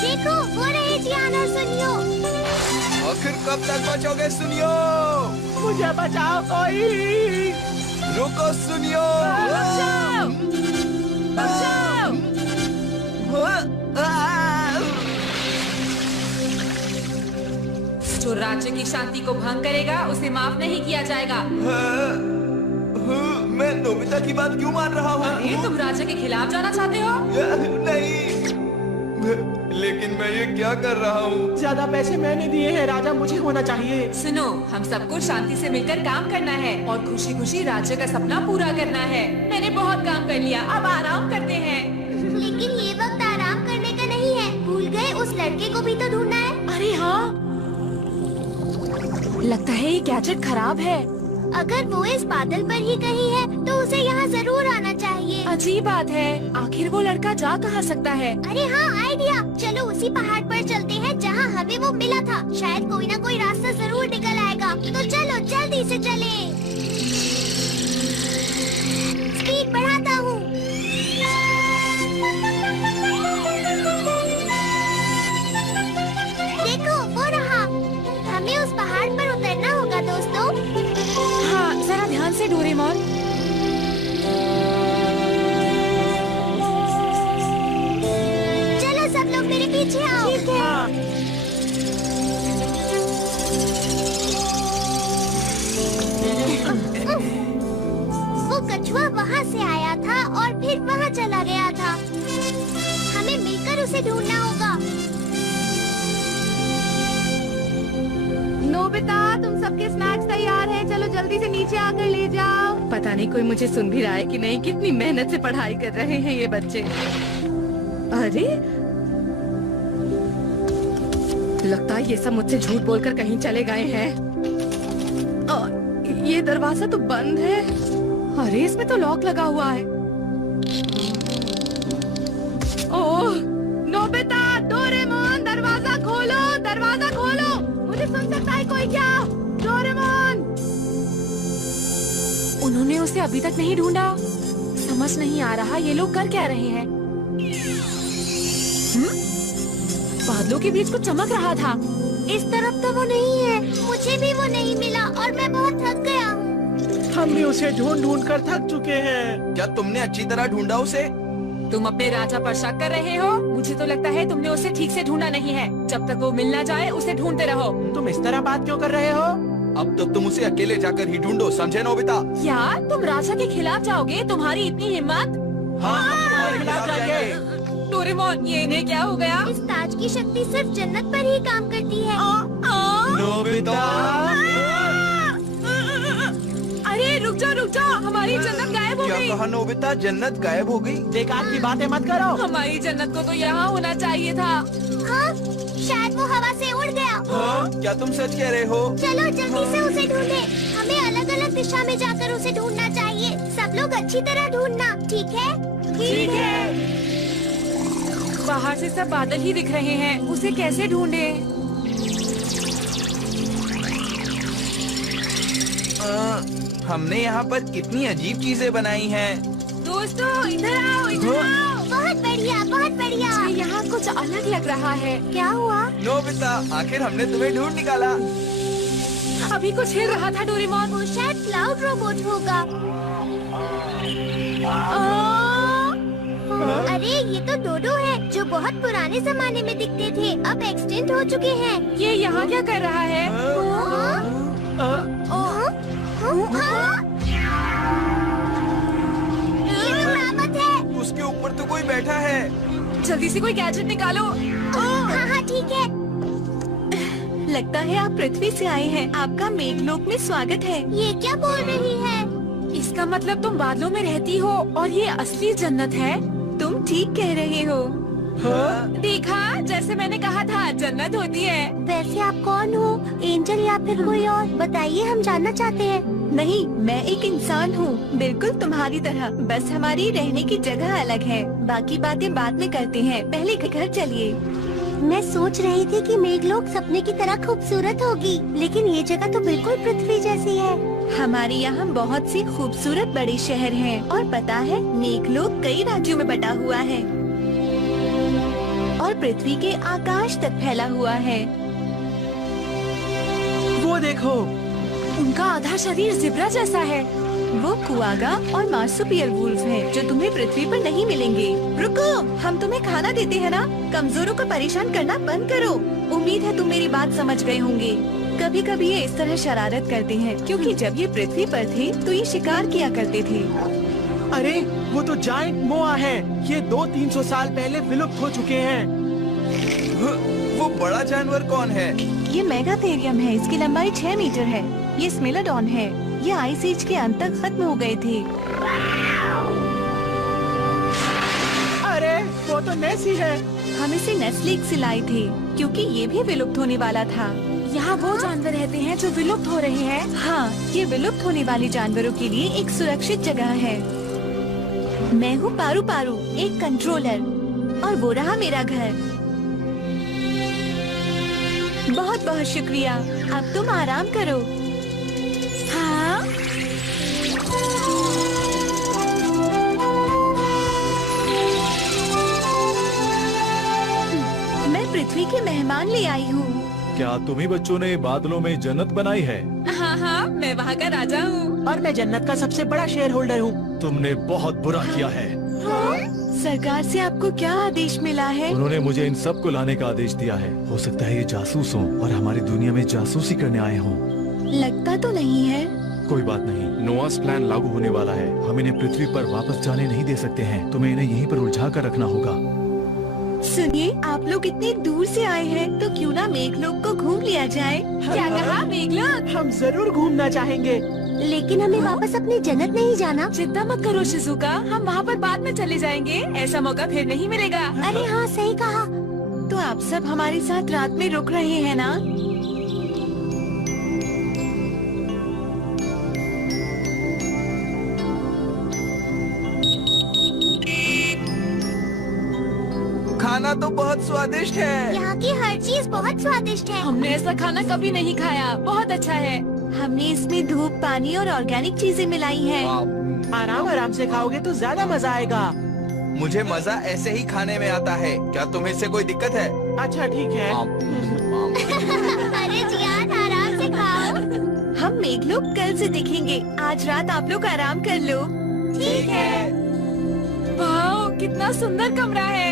देखो, वो रहे जियान और सुनियो। आखिर कब तक बचोगे सुनियो? मुझे बचाओ कोई। रुको सुनियो। बचाओ! बचाओ! जो राज्य की शांति को भंग करेगा उसे माफ नहीं किया जाएगा। मैं नोबिता की बात क्यों मान रहा हूँ? अरे, तुम राज्य के खिलाफ जाना चाहते हो? नहीं, लेकिन मैं ये क्या कर रहा हूँ? ज्यादा पैसे मैंने दिए हैं, राजा मुझे होना चाहिए। सुनो, हम सबको शांति से मिलकर काम करना है और खुशी खुशी राज्य का सपना पूरा करना है। मैंने बहुत काम कर लिया, अब आराम करते हैं। लेकिन ये वक्त आराम करने का नहीं है। भूल गए, उस लड़के को भी तो ढूंढना है। अरे हाँ, लगता है ये गैजेट खराब है। अगर वो इस बादल पर ही कहीं है तो उसे यहाँ जरूर आना चाहिए। अजीब बात है, आखिर वो लड़का जा कहाँ सकता है? अरे हाँ, आइडिया। चलो उसी पहाड़ पर चलते हैं जहाँ हमें वो मिला था। शायद कोई ना कोई रास्ता जरूर निकल आएगा। तो चलो जल्दी से चलें। स्पीड बढ़ाता हूँ। देखो, वो रहा। हमें उस पहाड़ पर उतरना होगा दोस्तों। हाँ, जरा ध्यान से डोरेमोन। चलो सब लोग मेरे पीछे आओ। ठीक है। हाँ। वो कछुआ वहाँ से आया था और फिर वहाँ चला गया था। हमें मिलकर उसे ढूंढना होगा। नोबिता, तुम सबके स्नैक्स तैयार हैं। चलो जल्दी से नीचे आकर ले जाओ। पता नहीं कोई मुझे सुन भी रहा है कि नहीं। कितनी मेहनत से पढ़ाई कर रहे हैं ये बच्चे। अरे, लगता है ये सब मुझसे झूठ बोलकर कहीं चले गए हैं। ये दरवाजा तो बंद है। अरे, इसमें तो लॉक लगा हुआ है। ओह, नोबिता, डोरेमोन, दरवाजा खोलो, दरवाजा खोलो। मुझे सुन सकता है कोई क्या? डोरेमोन! उन्होंने उसे अभी तक नहीं ढूंढा। समझ नहीं आ रहा ये लोग कर क्या रहे हैं। बादलों के बीच कुछ चमक रहा था। इस तरफ तो वो नहीं है, मुझे भी वो नहीं मिला और मैं बहुत थक गया हूँ। हम भी उसे ढूंढ ढूंढ कर थक चुके हैं। क्या तुमने अच्छी तरह ढूंढा उसे? तुम अपने राजा पर शक कर रहे हो? मुझे तो लगता है तुमने उसे ठीक से ढूंढा नहीं है। जब तक वो मिल ना जाए उसे ढूंढते रहो। तुम इस तरह बात क्यों कर रहे हो? अब तो तुम उसे अकेले जाकर ही ढूंढो, समझे नोबिता? क्या तुम राजा के खिलाफ जाओगे? तुम्हारी इतनी हिम्मत? हाँ, हम तुम्हारे खिलाफ जाएंगे। डोरेमोन, ये इन्हें क्या हो गया? इस ताज की शक्ति सिर्फ जन्नत पर ही काम करती है। नोबिता! अरे रुक जाओ, हमारी जन्नत गायब हो क्या गई। कहा नोबिता? जन्नत गायब हो गई? बेकार की बातें मत करो। हमारी जन्नत को तो यहाँ होना चाहिए था। हाँ, शायद वो हवा से उड़ गया। हाँ? क्या तुम सच कह रहे हो? चलो जल्दी से उसे ढूंढे। हमें अलग अलग दिशा में जाकर उसे ढूंढना चाहिए। सब लोग अच्छी तरह ढूंढना, ठीक है? ठीक है। बाहर से सब बादल ही दिख रहे हैं, उसे कैसे ढूंढे? हमने यहाँ पर कितनी अजीब चीजें बनाई हैं। दोस्तों इधर आओ, इधर आओ। बहुत बढ़िया, बहुत बढ़िया। यहाँ कुछ अलग लग रहा है। क्या हुआ? नोबिता, आखिर हमने तुम्हें ढूंढ निकाला। अभी कुछ हिल रहा था डोरेमोन। वो शायद क्लाउड रोबोट होगा। अरे ये तो डोडो है, जो बहुत पुराने जमाने में दिखते थे, अब एक्सटेंट हो चुके हैं। ये यहाँ क्या कर रहा है? ये तो रावत है। उसके ऊपर तो कोई बैठा है। जल्दी से कोई गैजेट निकालो। हाँ ठीक है। लगता है आप पृथ्वी से आए हैं। आपका मेघलोक में स्वागत है। ये क्या बोल रही है? इसका मतलब तुम बादलों में रहती हो और ये असली जन्नत है। तुम ठीक कह रहे हो। देखा, जैसे मैंने कहा था, जन्नत होती है। वैसे आप कौन हो? एंजल या फिर कोई और? बताइए, हम जानना चाहते हैं। नहीं, मैं एक इंसान हूँ, बिल्कुल तुम्हारी तरह। बस हमारी रहने की जगह अलग है। बाकी बातें बाद में करते हैं, पहले घर चलिए। मैं सोच रही थी कि मेघलोक सपने की तरह खूबसूरत होगी, लेकिन ये जगह तो बिल्कुल पृथ्वी जैसी है। हमारे यहाँ बहुत सी खूबसूरत बड़े शहर हैं और पता है मेघलोक कई राज्यों में बटा हुआ है और पृथ्वी के आकाश तक फैला हुआ है। वो देखो, उनका आधा शरीर जिब्रा जैसा है। वो कुआगा और मार्सुपियल वुल्फ हैं, जो तुम्हें पृथ्वी पर नहीं मिलेंगे। रुको, हम तुम्हें खाना देते हैं ना। कमजोरों को परेशान करना बंद करो। उम्मीद है तुम मेरी बात समझ गए होंगे। कभी कभी ये इस तरह शरारत करते हैं, क्योंकि जब ये पृथ्वी पर थे तो ये शिकार किया करते थे। अरे वो तो जायंट मोआ है। ये 200-300 साल पहले विलुप्त हो चुके हैं। वो बड़ा जानवर कौन है? ये मेगाथेरियम है। इसकी लंबाई 6 मीटर है। ये स्मेलोडॉन है। ये आइस एज के अंत तक खत्म हो गए थे। अरे वो तो नेसी है। हम इसे नेस्लीक से लाए थे, क्योंकि ये भी विलुप्त होने वाला था। यहाँ वो जानवर रहते हैं जो विलुप्त हो रहे हैं। हाँ, ये विलुप्त होने वाले जानवरों के लिए एक सुरक्षित जगह है। मैं हूँ पारू पारू, एक कंट्रोलर, और वो रहा मेरा घर। बहुत बहुत शुक्रिया। अब तुम आराम करो। हाँ? मैं पृथ्वी के मेहमान ले आई हूँ। क्या तुम्ही बच्चों ने बादलों में जन्नत बनाई है? हाँ, मैं वहाँ का राजा हूँ। और मैं जन्नत का सबसे बड़ा शेयर होल्डर हूँ। तुमने बहुत बुरा किया है। सरकार से आपको क्या आदेश मिला है? उन्होंने मुझे इन सब को लाने का आदेश दिया है। हो सकता है ये जासूस हों और हमारी दुनिया में जासूसी करने आए हों। लगता तो नहीं है। कोई बात नहीं, नोआस प्लान लागू होने वाला है। हम इन्हें पृथ्वी पर वापस जाने नहीं दे सकते हैं। तुम्हें इन्हें यहीं पर उलझा कर रखना होगा। सुनिए, आप लोग इतनी दूर से आए हैं, तो क्यों ना मेघलोक को घूम लिया जाए? क्या कहा? मेघलोक? हम जरूर घूमना चाहेंगे, लेकिन हमें वापस अपनी जन्नत नहीं जाना। चिंता मत करो शिजुका, हम वहाँ पर बाद में चले जाएंगे। ऐसा मौका फिर नहीं मिलेगा। अरे हाँ, सही कहा। तो आप सब हमारे साथ रात में रुक रहे हैं ना? खाना तो बहुत स्वादिष्ट है। यहाँ की हर चीज बहुत स्वादिष्ट है। हमने ऐसा खाना कभी नहीं खाया। बहुत अच्छा है। हमने इसमें धूप, पानी और ऑर्गेनिक चीजें मिलाई हैं। आराम आराम से खाओगे तो ज्यादा मजा आएगा। मुझे मजा ऐसे ही खाने में आता है। क्या तुम्हें इससे कोई दिक्कत है? अच्छा ठीक है। अरे जियान आराम से खाओ। हम मेघलोक कल से दिखेंगे। आज रात आप लोग आराम कर लो। ठीक है। वाह, कितना सुंदर कमरा है।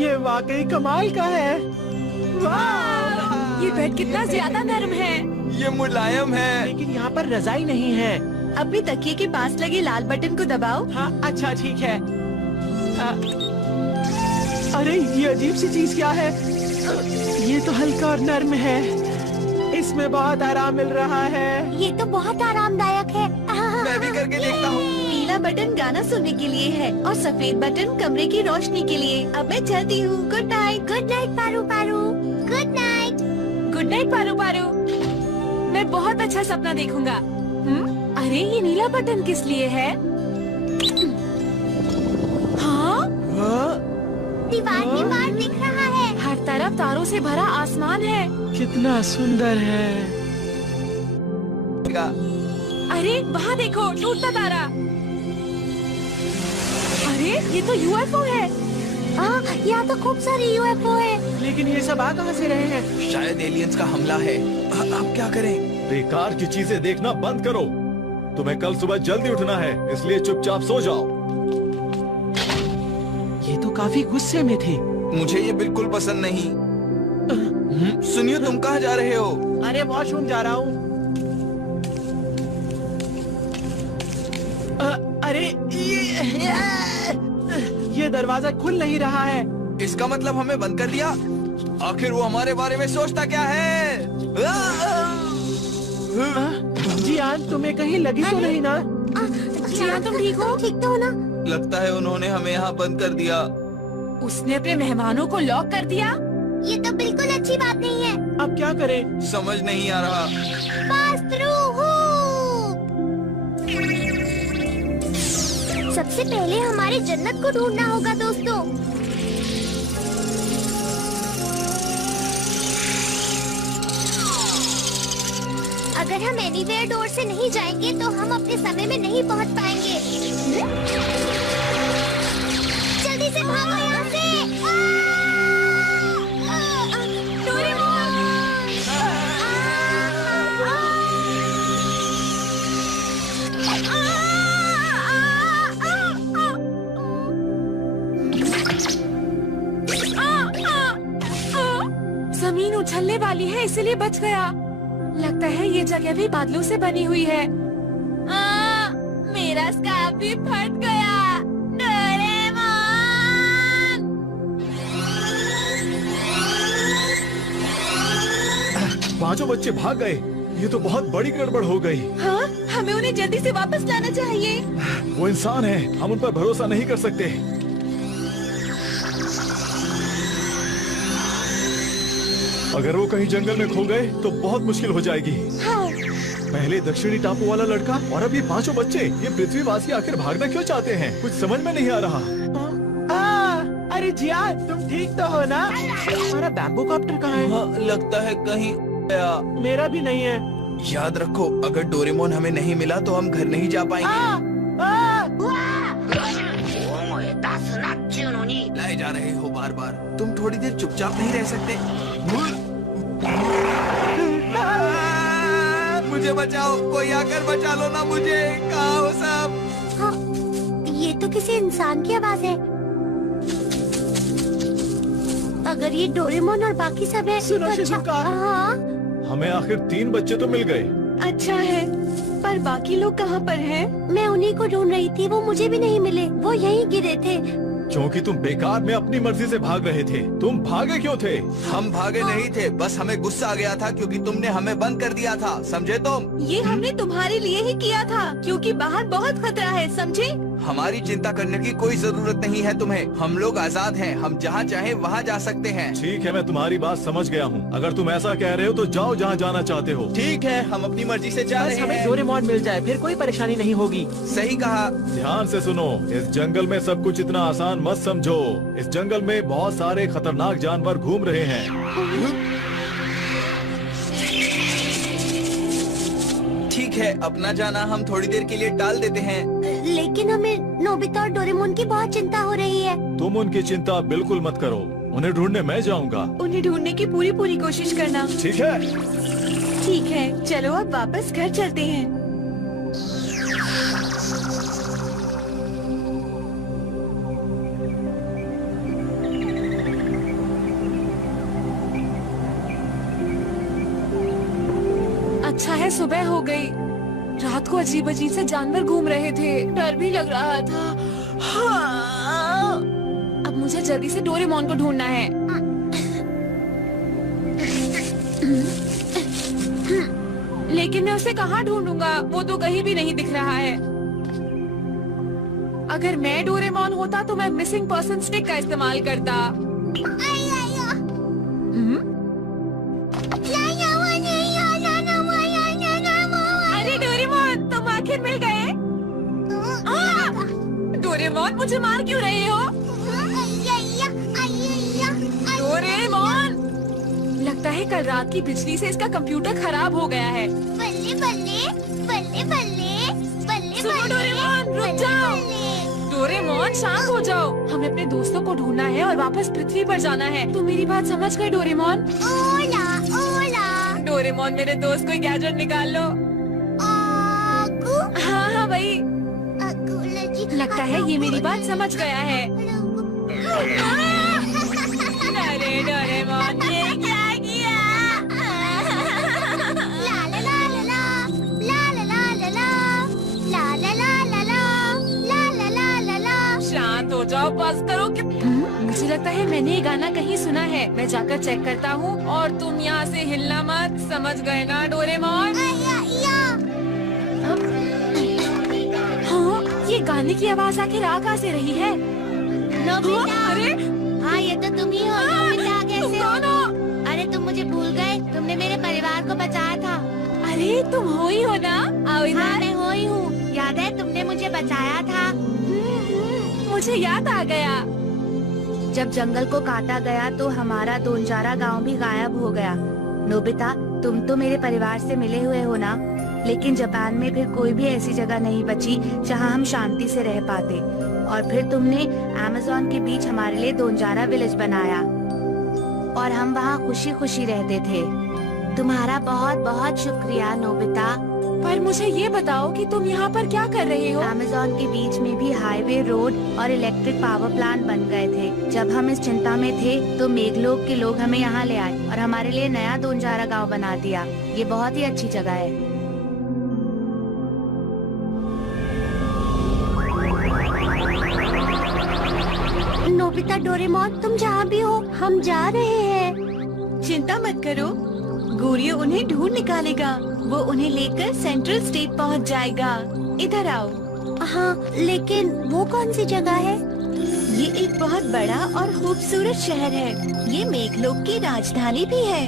ये वाकई कमाल का है। वाह, ये बेड कितना ज्यादा नरम है। ये मुलायम है। लेकिन यहाँ पर रजाई नहीं है। अपने तकिए के पास लगे लाल बटन को दबाओ। हाँ अच्छा ठीक है। अरे ये अजीब सी चीज क्या है? ये तो हल्का और नर्म है। इसमें बहुत आराम मिल रहा है। ये तो बहुत आरामदायक है। मैं भी करके देखता हूँ। नीला बटन गाना सुनने के लिए है और सफेद बटन कमरे की रोशनी के लिए। अब मैं चलती हूँ। Good night. Good night Paru Paru. Good night. Good night Paru Paru. मैं बहुत अच्छा सपना देखूंगा। अरे ये नीला बटन किस लिए है? हाँ? दीवार के पार दिख रहा है। हर तरफ तारों से भरा आसमान है। कितना सुंदर है। अरे वहाँ देखो, टूटता तारा। अरे ये तो यूएफओ है। यहाँ तो खूब सारी यूएफओ है। लेकिन ये सब आ कहाँ से रहे हैं? शायद एलियंस का हमला है। अब क्या करें? बेकार की चीजें देखना बंद करो। तुम्हें कल सुबह जल्दी उठना है, इसलिए चुपचाप सो जाओ। ये तो काफी गुस्से में थे। मुझे ये बिल्कुल पसंद नहीं। सुनियो, तुम कहाँ जा रहे हो? अरे वॉशरूम जा रहा हूँ। अरे ये दरवाजा खुल नहीं रहा है। इसका मतलब हमें बंद कर दिया? आखिर वो हमारे बारे में सोचता क्या है? जियान, तुम्हें कहीं लगी तो नहीं ना? जियान, तुम ठीक हो? ठीक तो हो ना? लगता है उन्होंने हमें यहाँ बंद कर दिया। उसने अपने मेहमानों को लॉक कर दिया। ये तो बिल्कुल अच्छी बात नहीं है। अब क्या करें? समझ नहीं आ रहा। पास थ्रू हूँ। सबसे पहले हमारी जन्नत को ढूंढना होगा दोस्तों। अगर हम एनीवेयर डोर से नहीं जाएंगे तो हम अपने समय में नहीं पहुंच पाएंगे। जल्दी से भागो यहाँ से। जमीन उछलने वाली है, इसलिए बच गया। लगता है ये जगह भी बादलों से बनी हुई है। मेरा स्कार्फ भी फट गया। डोरेमोन! पांचों बच्चे भाग गए। ये तो बहुत बड़ी गड़बड़ हो गई। हाँ, हमें उन्हें जल्दी से वापस लाना चाहिए। वो इंसान है, हम उन पर भरोसा नहीं कर सकते। अगर वो कहीं जंगल में खो गए तो बहुत मुश्किल हो जाएगी। हाँ। पहले दक्षिणी टापू वाला लड़का और अब ये पांचों बच्चे। ये पृथ्वीवासी आखिर भागना क्यों चाहते हैं? कुछ समझ में नहीं आ रहा। अरे जियान, तुम ठीक तो हो ना? हमारा बैम्बू कॉप्टर कहाँ है? हाँ, लगता है कहीं गया। मेरा भी नहीं है। याद रखो, अगर डोरेमोन हमें नहीं मिला तो हम घर नहीं जा पाएंगे। लाए जा रहे हो बार बार। तुम थोड़ी देर चुपचाप नहीं रह सकते? मुझे बचाओ, कोई आकर बचा लो ना मुझे। कहाँ हो सब? हाँ, ये तो किसी इंसान की आवाज है। अगर ये डोरेमोन और बाकी सब है सुनो तो अच्छा। शिजुका। हाँ, हमें आखिर 3 बच्चे तो मिल गए। अच्छा है, पर बाकी लोग कहाँ पर हैं? मैं उन्हीं को ढूंढ रही थी। वो मुझे भी नहीं मिले। वो यहीं गिरे थे। क्योंकि तुम बेकार में अपनी मर्जी से भाग रहे थे। तुम भागे क्यों थे? हम भागे नहीं थे, बस हमें गुस्सा आ गया था क्योंकि तुमने हमें बंद कर दिया था। समझे तुम? ये हमने तुम्हारे लिए ही किया था, क्योंकि बाहर बहुत खतरा है। समझे? हमारी चिंता करने की कोई जरूरत नहीं है तुम्हें। हम लोग आजाद हैं, हम जहाँ चाहे वहाँ जा सकते हैं। ठीक है, मैं तुम्हारी बात समझ गया हूँ। अगर तुम ऐसा कह रहे हो तो जाओ जहाँ जाना चाहते हो। ठीक है, हम अपनी मर्जी से जा बस रहे हमें हैं। डोरेमोन मिल जाए, फिर कोई परेशानी नहीं होगी। सही कहा। ध्यान से सुनो, इस जंगल में सब कुछ इतना आसान मत समझो। इस जंगल में बहुत सारे खतरनाक जानवर घूम रहे हैं। ठीक है, अपना जाना हम थोड़ी देर के लिए टाल देते हैं। लेकिन हमें नोबिता और डोरेमोन की बहुत चिंता हो रही है। तुम उनकी चिंता बिल्कुल मत करो, उन्हें ढूंढने मैं जाऊंगा। उन्हें ढूंढने की पूरी कोशिश करना। ठीक है। ठीक है, चलो अब वापस घर चलते हैं। अच्छा है सुबह हो गई। रात को अजीब अजीब से जानवर घूम रहे थे, डर भी लग रहा था। हाँ। अब मुझे जल्दी से डोरेमोन को ढूंढना है। लेकिन मैं उसे कहाँ ढूंढूंगा? वो तो कहीं भी नहीं दिख रहा है। अगर मैं डोरेमोन होता तो मैं मिसिंग पर्सन स्टिक का इस्तेमाल करता। अरे डोरेमोन, तुम आखिर मिल गए। डोरेमोन, मुझे मार क्यों रहे हो? डोरेमोन, लगता है कल रात की बिजली से इसका कंप्यूटर खराब हो गया है। बल्ले बल्ले बल्ले बल्ले बल्ले। सुनो डोरेमोन, रुक जाओ। डोरेमोन, शांत हो जाओ। हमें अपने दोस्तों को ढूंढना है और वापस पृथ्वी पर जाना है। तुम मेरी बात समझ गए डोरेमोन? ओला ओला। डोरेमोन, मेरे दोस्त कोई गैजेट निकाल लो। हाँ हाँ वही। लगता है ये मेरी बात समझ गया है। अरे डोरेमोन, ये क्या किया? ला ला ला ला ला ला ला ला ला ला ला ला ला ला ला ला ला ला। शांत हो जाओ, बस करो कि मुझे लगता है मैंने ये गाना कहीं सुना है। मैं जाकर चेक करता हूँ और तुम यहाँ से हिलना मत, समझ गए ना डोरेमोन? हाँ, ये गाने की आवाज आखिर आ कहाँ से रही है? नोबिता। अरे हाँ, ये तो तुम ही हो। नोबिता कैसे हो? हो? अरे तुम मुझे भूल गए? तुमने मेरे परिवार को बचाया था। अरे तुम हो ही हो ना? आओ इधर। हाँ, मैं हो ही हूँ। याद है तुमने मुझे बचाया था? मुझे याद आ गया। जब जंगल को काटा गया तो हमारा दोनजारा गांव भी गायब हो गया। नोबिता, तुम तो मेरे परिवार से मिले हुए हो ना? लेकिन जापान में फिर कोई भी ऐसी जगह नहीं बची जहां हम शांति से रह पाते। और फिर तुमने अमेज़न के बीच हमारे लिए दोनजारा विलेज बनाया और हम वहां खुशी खुशी रहते थे। तुम्हारा बहुत बहुत शुक्रिया नोबिता। पर मुझे ये बताओ कि तुम यहाँ पर क्या कर रहे हो? अमेज़न के बीच में भी हाईवे, रोड और इलेक्ट्रिक पावर प्लांट बन गए थे। जब हम इस चिंता में थे तो मेघलोक के लोग हमें यहाँ ले आए और हमारे लिए नया दोनजारा गांव बना दिया। ये बहुत ही अच्छी जगह है। नोबिता, डोरेमोन, तुम जहाँ भी हो, हम जा रहे हैं। चिंता मत करो, गोरियो उन्हें ढूंढ निकालेगा। वो उन्हें लेकर सेंट्रल स्टेट पहुंच जाएगा। इधर आओ। हाँ, लेकिन वो कौन सी जगह है? ये एक बहुत बड़ा और खूबसूरत शहर है। ये मेघलोक की राजधानी भी है।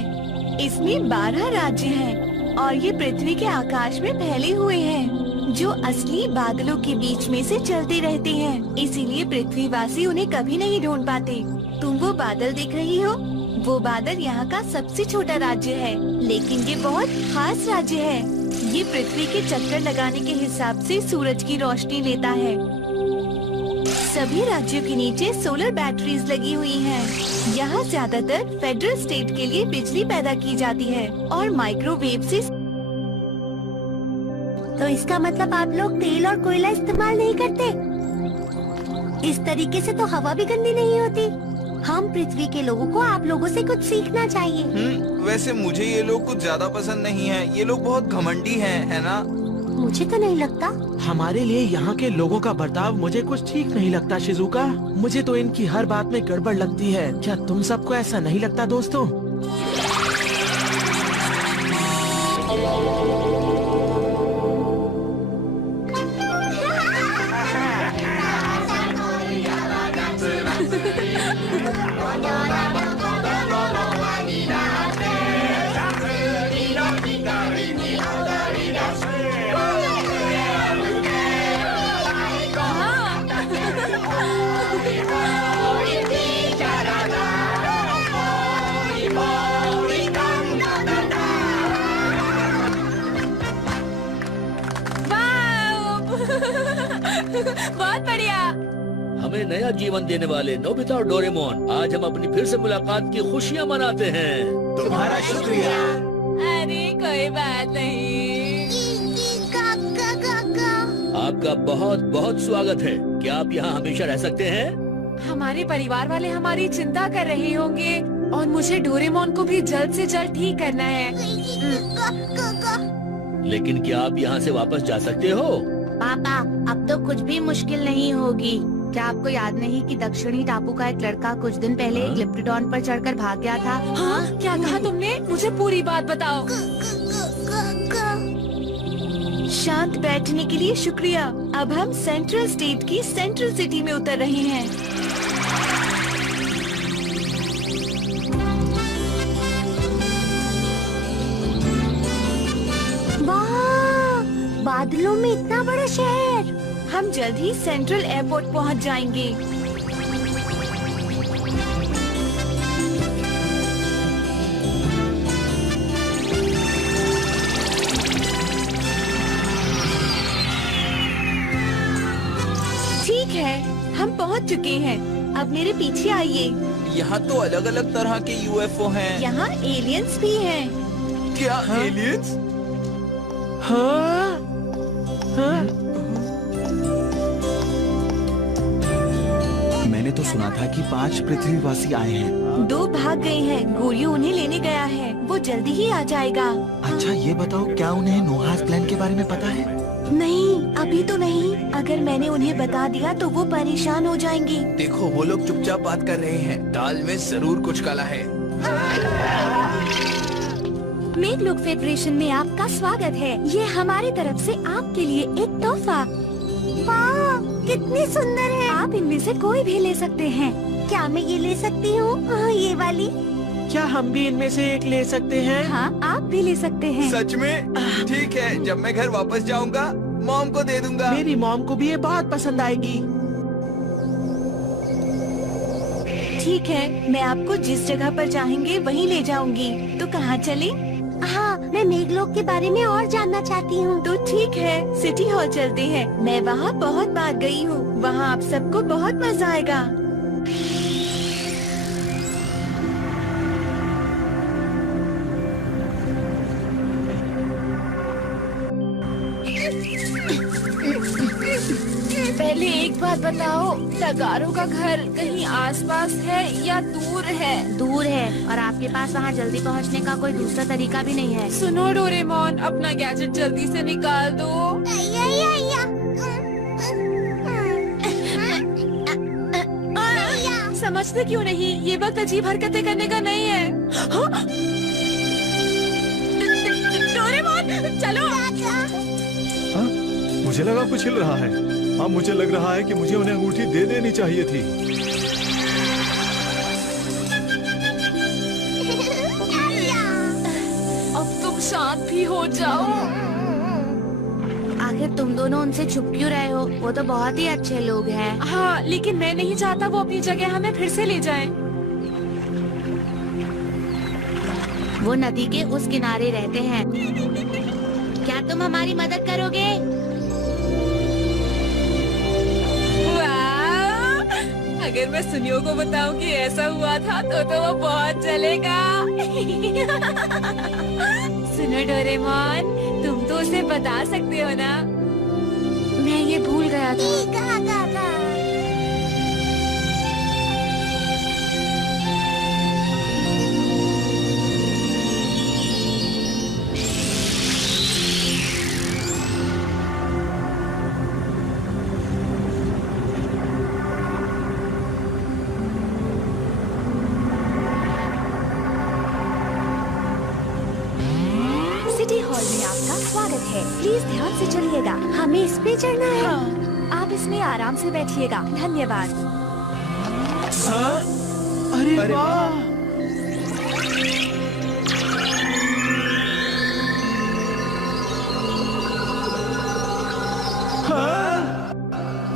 इसमें 12 राज्य हैं और ये पृथ्वी के आकाश में फैले हुए हैं, जो असली बादलों के बीच में से चलते रहते हैं। इसीलिए पृथ्वीवासी उन्हें कभी नहीं ढूंढ पाते। तुम वो बादल देख रही हो? वो बादल यहाँ का सबसे छोटा राज्य है, लेकिन ये बहुत खास राज्य है। ये पृथ्वी के चक्कर लगाने के हिसाब से सूरज की रोशनी लेता है। सभी राज्यों के नीचे सोलर बैटरीज लगी हुई हैं। यहाँ ज्यादातर फेडरल स्टेट के लिए बिजली पैदा की जाती है और माइक्रोवेव से। तो इसका मतलब आप लोग तेल और कोयला इस्तेमाल नहीं करते? इस तरीके से तो हवा भी गंदी नहीं होती। हम पृथ्वी के लोगों को आप लोगों से कुछ सीखना चाहिए। वैसे मुझे ये लोग कुछ ज्यादा पसंद नहीं है। ये लोग बहुत घमंडी हैं, है ना? मुझे तो नहीं लगता। हमारे लिए यहाँ के लोगों का बर्ताव मुझे कुछ ठीक नहीं लगता शिजुका। मुझे तो इनकी हर बात में गड़बड़ लगती है। क्या तुम सबको ऐसा नहीं लगता दोस्तों? बहुत बढ़िया। हमें नया जीवन देने वाले नोबिता और डोरेमोन, आज हम अपनी फिर से मुलाकात की खुशियाँ मनाते हैं। तुम्हारा शुक्रिया। अरे कोई बात नहीं। आपका बहुत बहुत स्वागत है। क्या आप यहाँ हमेशा रह सकते हैं? हमारे परिवार वाले हमारी चिंता कर रहे होंगे और मुझे डोरेमोन को भी जल्द से जल्द ठीक करना है। लेकिन क्या आप यहाँ से वापस जा सकते हो? पापा, अब तो कुछ भी मुश्किल नहीं होगी। क्या आपको याद नहीं कि दक्षिणी टापू का एक लड़का कुछ दिन पहले एक लिप्टोडॉन पर चढ़कर भाग गया था? हाँ, क्या कहा तुमने? मुझे पूरी बात बताओ। शांत बैठने के लिए शुक्रिया। अब हम सेंट्रल स्टेट की सेंट्रल सिटी में उतर रहे हैं। वाह, बादलों में इतना बड़ा शहर। हम जल्द ही सेंट्रल एयरपोर्ट पहुंच जाएंगे। ठीक है, हम पहुंच चुके हैं। अब मेरे पीछे आइए। यहाँ तो अलग अलग तरह के यूएफओ हैं। यहाँ एलियंस भी हैं। क्या एलियंस? हाँ? हाँ? मैंने तो सुना था कि 5 पृथ्वीवासी आए हैं। 2 भाग गए हैं। गोरियो उन्हें लेने गया है। वो जल्दी ही आ जाएगा। अच्छा ये बताओ, क्या उन्हें नोहास प्लान के बारे में पता है? नहीं, अभी तो नहीं। अगर मैंने उन्हें बता दिया तो वो परेशान हो जाएंगे। देखो, वो लोग चुपचाप बात कर रहे हैं। दाल में जरूर कुछ काला है। मेघलोक फेडरेशन में आपका स्वागत है। ये हमारी तरफ से आपके लिए एक तोहफा। वाह, कितनी सुंदर है। आप इनमें से कोई भी ले सकते हैं। क्या मैं ये ले सकती हूँ? ये वाली? क्या हम भी इनमें से एक ले सकते हैं? हाँ, आप भी ले सकते हैं। सच में? ठीक है, जब मैं घर वापस जाऊंगा मॉम को दे दूंगा। मेरी मॉम को भी ये बहुत पसंद आएगी। ठीक है, मैं आपको जिस जगह पर चाहेंगे वहीं ले जाऊंगी। तो कहाँ चले? हाँ, मैं मेघलोक के बारे में और जानना चाहती हूँ। तो ठीक है, सिटी हॉल चलते हैं। मैं वहाँ बहुत बार गई हूँ। वहाँ आप सबको बहुत मजा आएगा। पहले एक बात बताओ, टगारों का घर कहीं आसपास है या दूर है? दूर है, और आपके पास वहाँ जल्दी पहुँचने का कोई दूसरा तरीका भी नहीं है। सुनो डोरेमोन, अपना गैजेट जल्दी से निकाल दो। समझते क्यों नहीं? ये वक्त अजीब हरकतें करने का नहीं है। हाँ? डोरेमोन, चलो। हाँ? मुझे लगा कुछ हिल रहा है। हाँ, मुझे लग रहा है कि मुझे उन्हें अंगूठी दे देनी चाहिए थी। अब तुम शांत भी हो जाओ। आखिर तुम दोनों उनसे छुप क्यों रहे हो? वो तो बहुत ही अच्छे लोग हैं। हाँ, लेकिन मैं नहीं चाहता वो अपनी जगह हमें फिर से ले जाएं। वो नदी के उस किनारे रहते हैं। क्या तुम हमारी मदद करोगे? अगर मैं सुनियो को बताऊं कि ऐसा हुआ था तो वो बहुत जलेगा। सुनो डोरेमोन, तुम तो उसे बता सकते हो ना? मैं ये भूल गया था। सिटी हॉल में आपका स्वागत है। प्लीज ध्यान से चलिएगा, हमें इस पे चढ़ना है। हाँ। आप इसमें आराम से बैठिएगा। धन्यवाद। हाँ? अरे वाह! हाँ?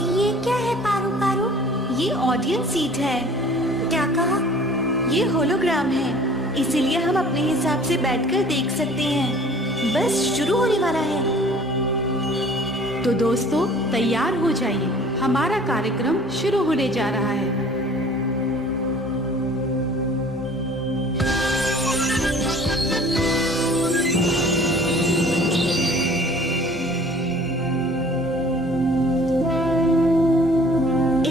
ये क्या है पारू पारू? ये ऑडियंस सीट है। क्या कहा? ये होलोग्राम है, इसीलिए हम अपने हिसाब से बैठकर देख सकते हैं। बस शुरू होने वाला है। तो दोस्तों तैयार हो जाइए, हमारा कार्यक्रम शुरू होने जा रहा है।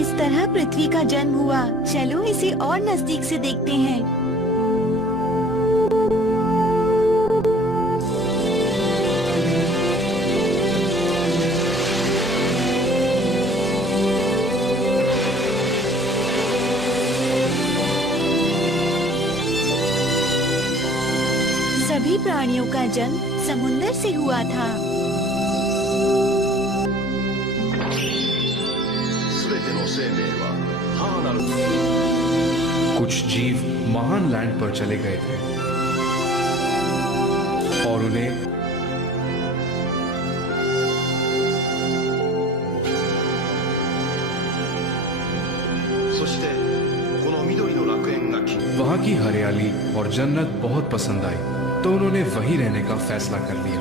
इस तरह पृथ्वी का जन्म हुआ। चलो इसे और नजदीक से देखते हैं। सभी प्राणियों का जन्म समुद्र से हुआ था। कुछ जीव महान लैंड पर चले गए थे और उन्हें वहां की हरियाली और जन्नत बहुत पसंद आई, तो उन्होंने वहीं रहने का फैसला कर लिया।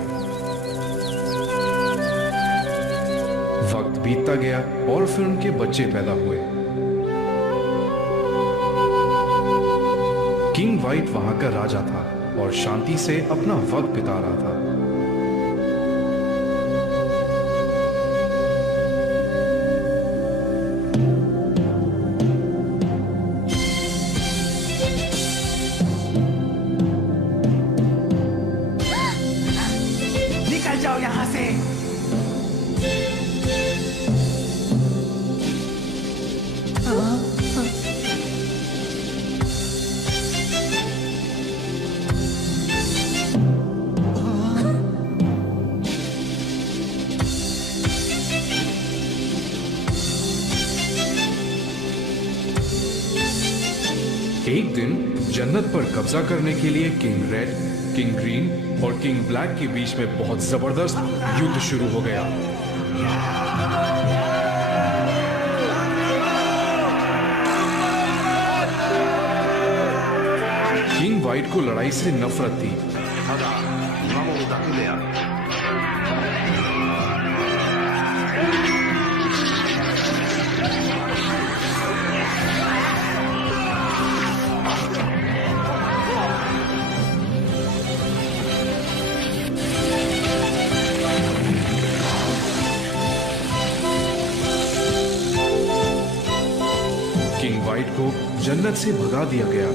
वक्त बीतता गया और फिर उनके बच्चे पैदा हुए। किंग वाइट वहां का राजा था और शांति से अपना वक्त बिता रहा था। निकल जाओ यहाँ से। एक दिन जन्नत पर कब्जा करने के लिए किंग रेड, किंग ग्रीन और किंग ब्लैक के बीच में बहुत जबरदस्त युद्ध शुरू हो गया। किंग वाइट को लड़ाई से नफरत थी, किंग वाइट को जन्नत से भगा दिया गया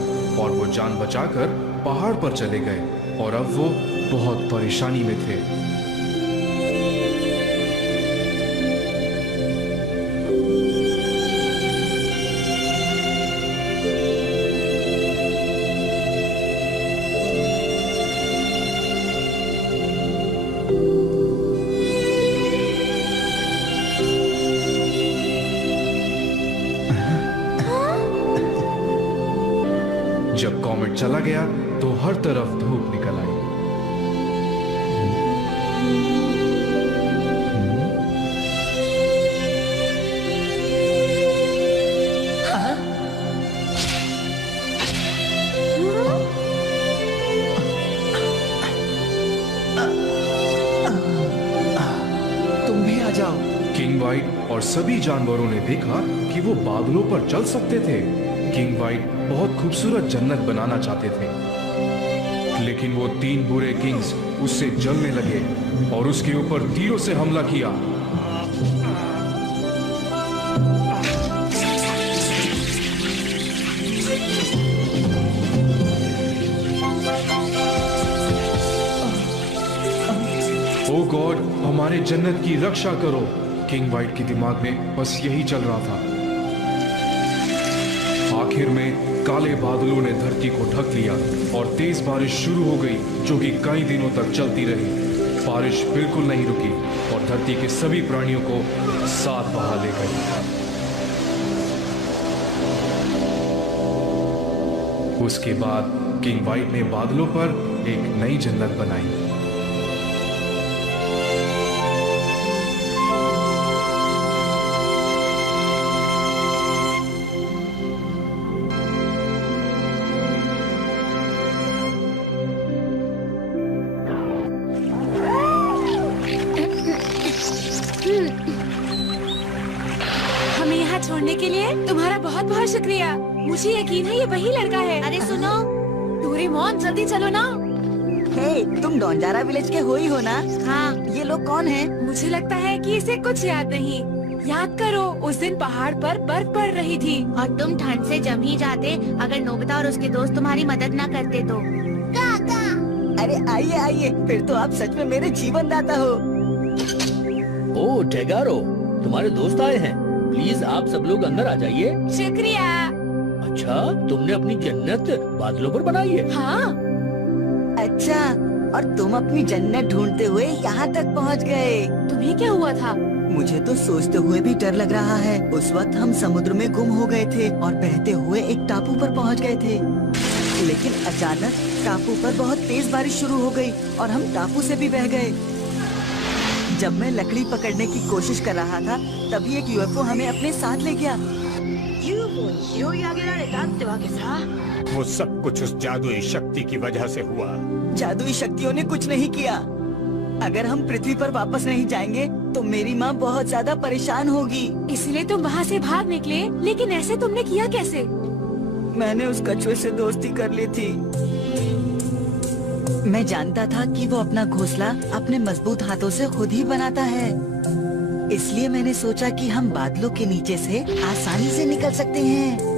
और वो जान बचाकर पहाड़ पर चले गए और अब वो बहुत परेशानी में थे। जब कॉमेट चला गया तो हर तरफ धूप निकल आई। तुम भी आ जाओ। किंग वाइट और सभी जानवरों ने देखा कि वो बादलों पर चल सकते थे। किंग वाइट बहुत खूबसूरत जन्नत बनाना चाहते थे, लेकिन वो तीन बुरे किंग्स उससे जलने लगे और उसके ऊपर तीरों से हमला किया। ओ गॉड, हमारे जन्नत की रक्षा करो। किंग वाइट के दिमाग में बस यही चल रहा था। आखिर में काले बादलों ने धरती को ढक लिया और तेज बारिश शुरू हो गई, जो कि कई दिनों तक चलती रही। बारिश बिल्कुल नहीं रुकी और धरती के सभी प्राणियों को साथ बहा ले गई। उसके बाद किंग वाइट ने बादलों पर एक नई जन्नत बनाई। यहाँ छोड़ने के लिए तुम्हारा बहुत बहुत शुक्रिया। मुझे यकीन है ये वही लड़का है। अरे सुनो, डोरेमोन जल्दी चलो ना। हे, तुम डोंजारा विलेज के हो ही हो ना? हाँ। ये लोग कौन हैं? मुझे लगता है कि इसे कुछ याद नहीं। याद करो, उस दिन पहाड़ पर बर्फ पड़ रही थी और तुम ठंड से जम ही जाते अगर नोबिता और उसके दोस्त तुम्हारी मदद न करते तो। अरे आइए आइए, फिर तो आप सच में मेरे जीवन दाता हो। ओ टेगारो, तुम्हारे दोस्त आए हैं। प्लीज आप सब लोग अंदर आ जाइए। शुक्रिया। अच्छा, तुमने अपनी जन्नत बादलों पर बनाई है? हाँ। अच्छा, और तुम अपनी जन्नत ढूंढते हुए यहाँ तक पहुँच गए। तुम्हें क्या हुआ था? मुझे तो सोचते हुए भी डर लग रहा है। उस वक्त हम समुद्र में गुम हो गए थे और बहते हुए एक टापू पर पहुँच गए थे, लेकिन अचानक टापू पर बहुत तेज बारिश शुरू हो गई और हम टापू से भी बह गए। जब मैं लकड़ी पकड़ने की कोशिश कर रहा था, तभी एक यूएफओ हमें अपने साथ ले गया। वो सब कुछ उस जादुई शक्ति की वजह से हुआ। जादुई शक्तियों ने कुछ नहीं किया। अगर हम पृथ्वी पर वापस नहीं जाएंगे तो मेरी माँ बहुत ज्यादा परेशान होगी। इसलिए तुम वहाँ से भाग निकले, लेकिन ऐसे तुमने किया कैसे? मैंने उस कछुए से दोस्ती कर ली थी। मैं जानता था कि वो अपना घोंसला अपने मजबूत हाथों से खुद ही बनाता है, इसलिए मैंने सोचा कि हम बादलों के नीचे से आसानी से निकल सकते हैं।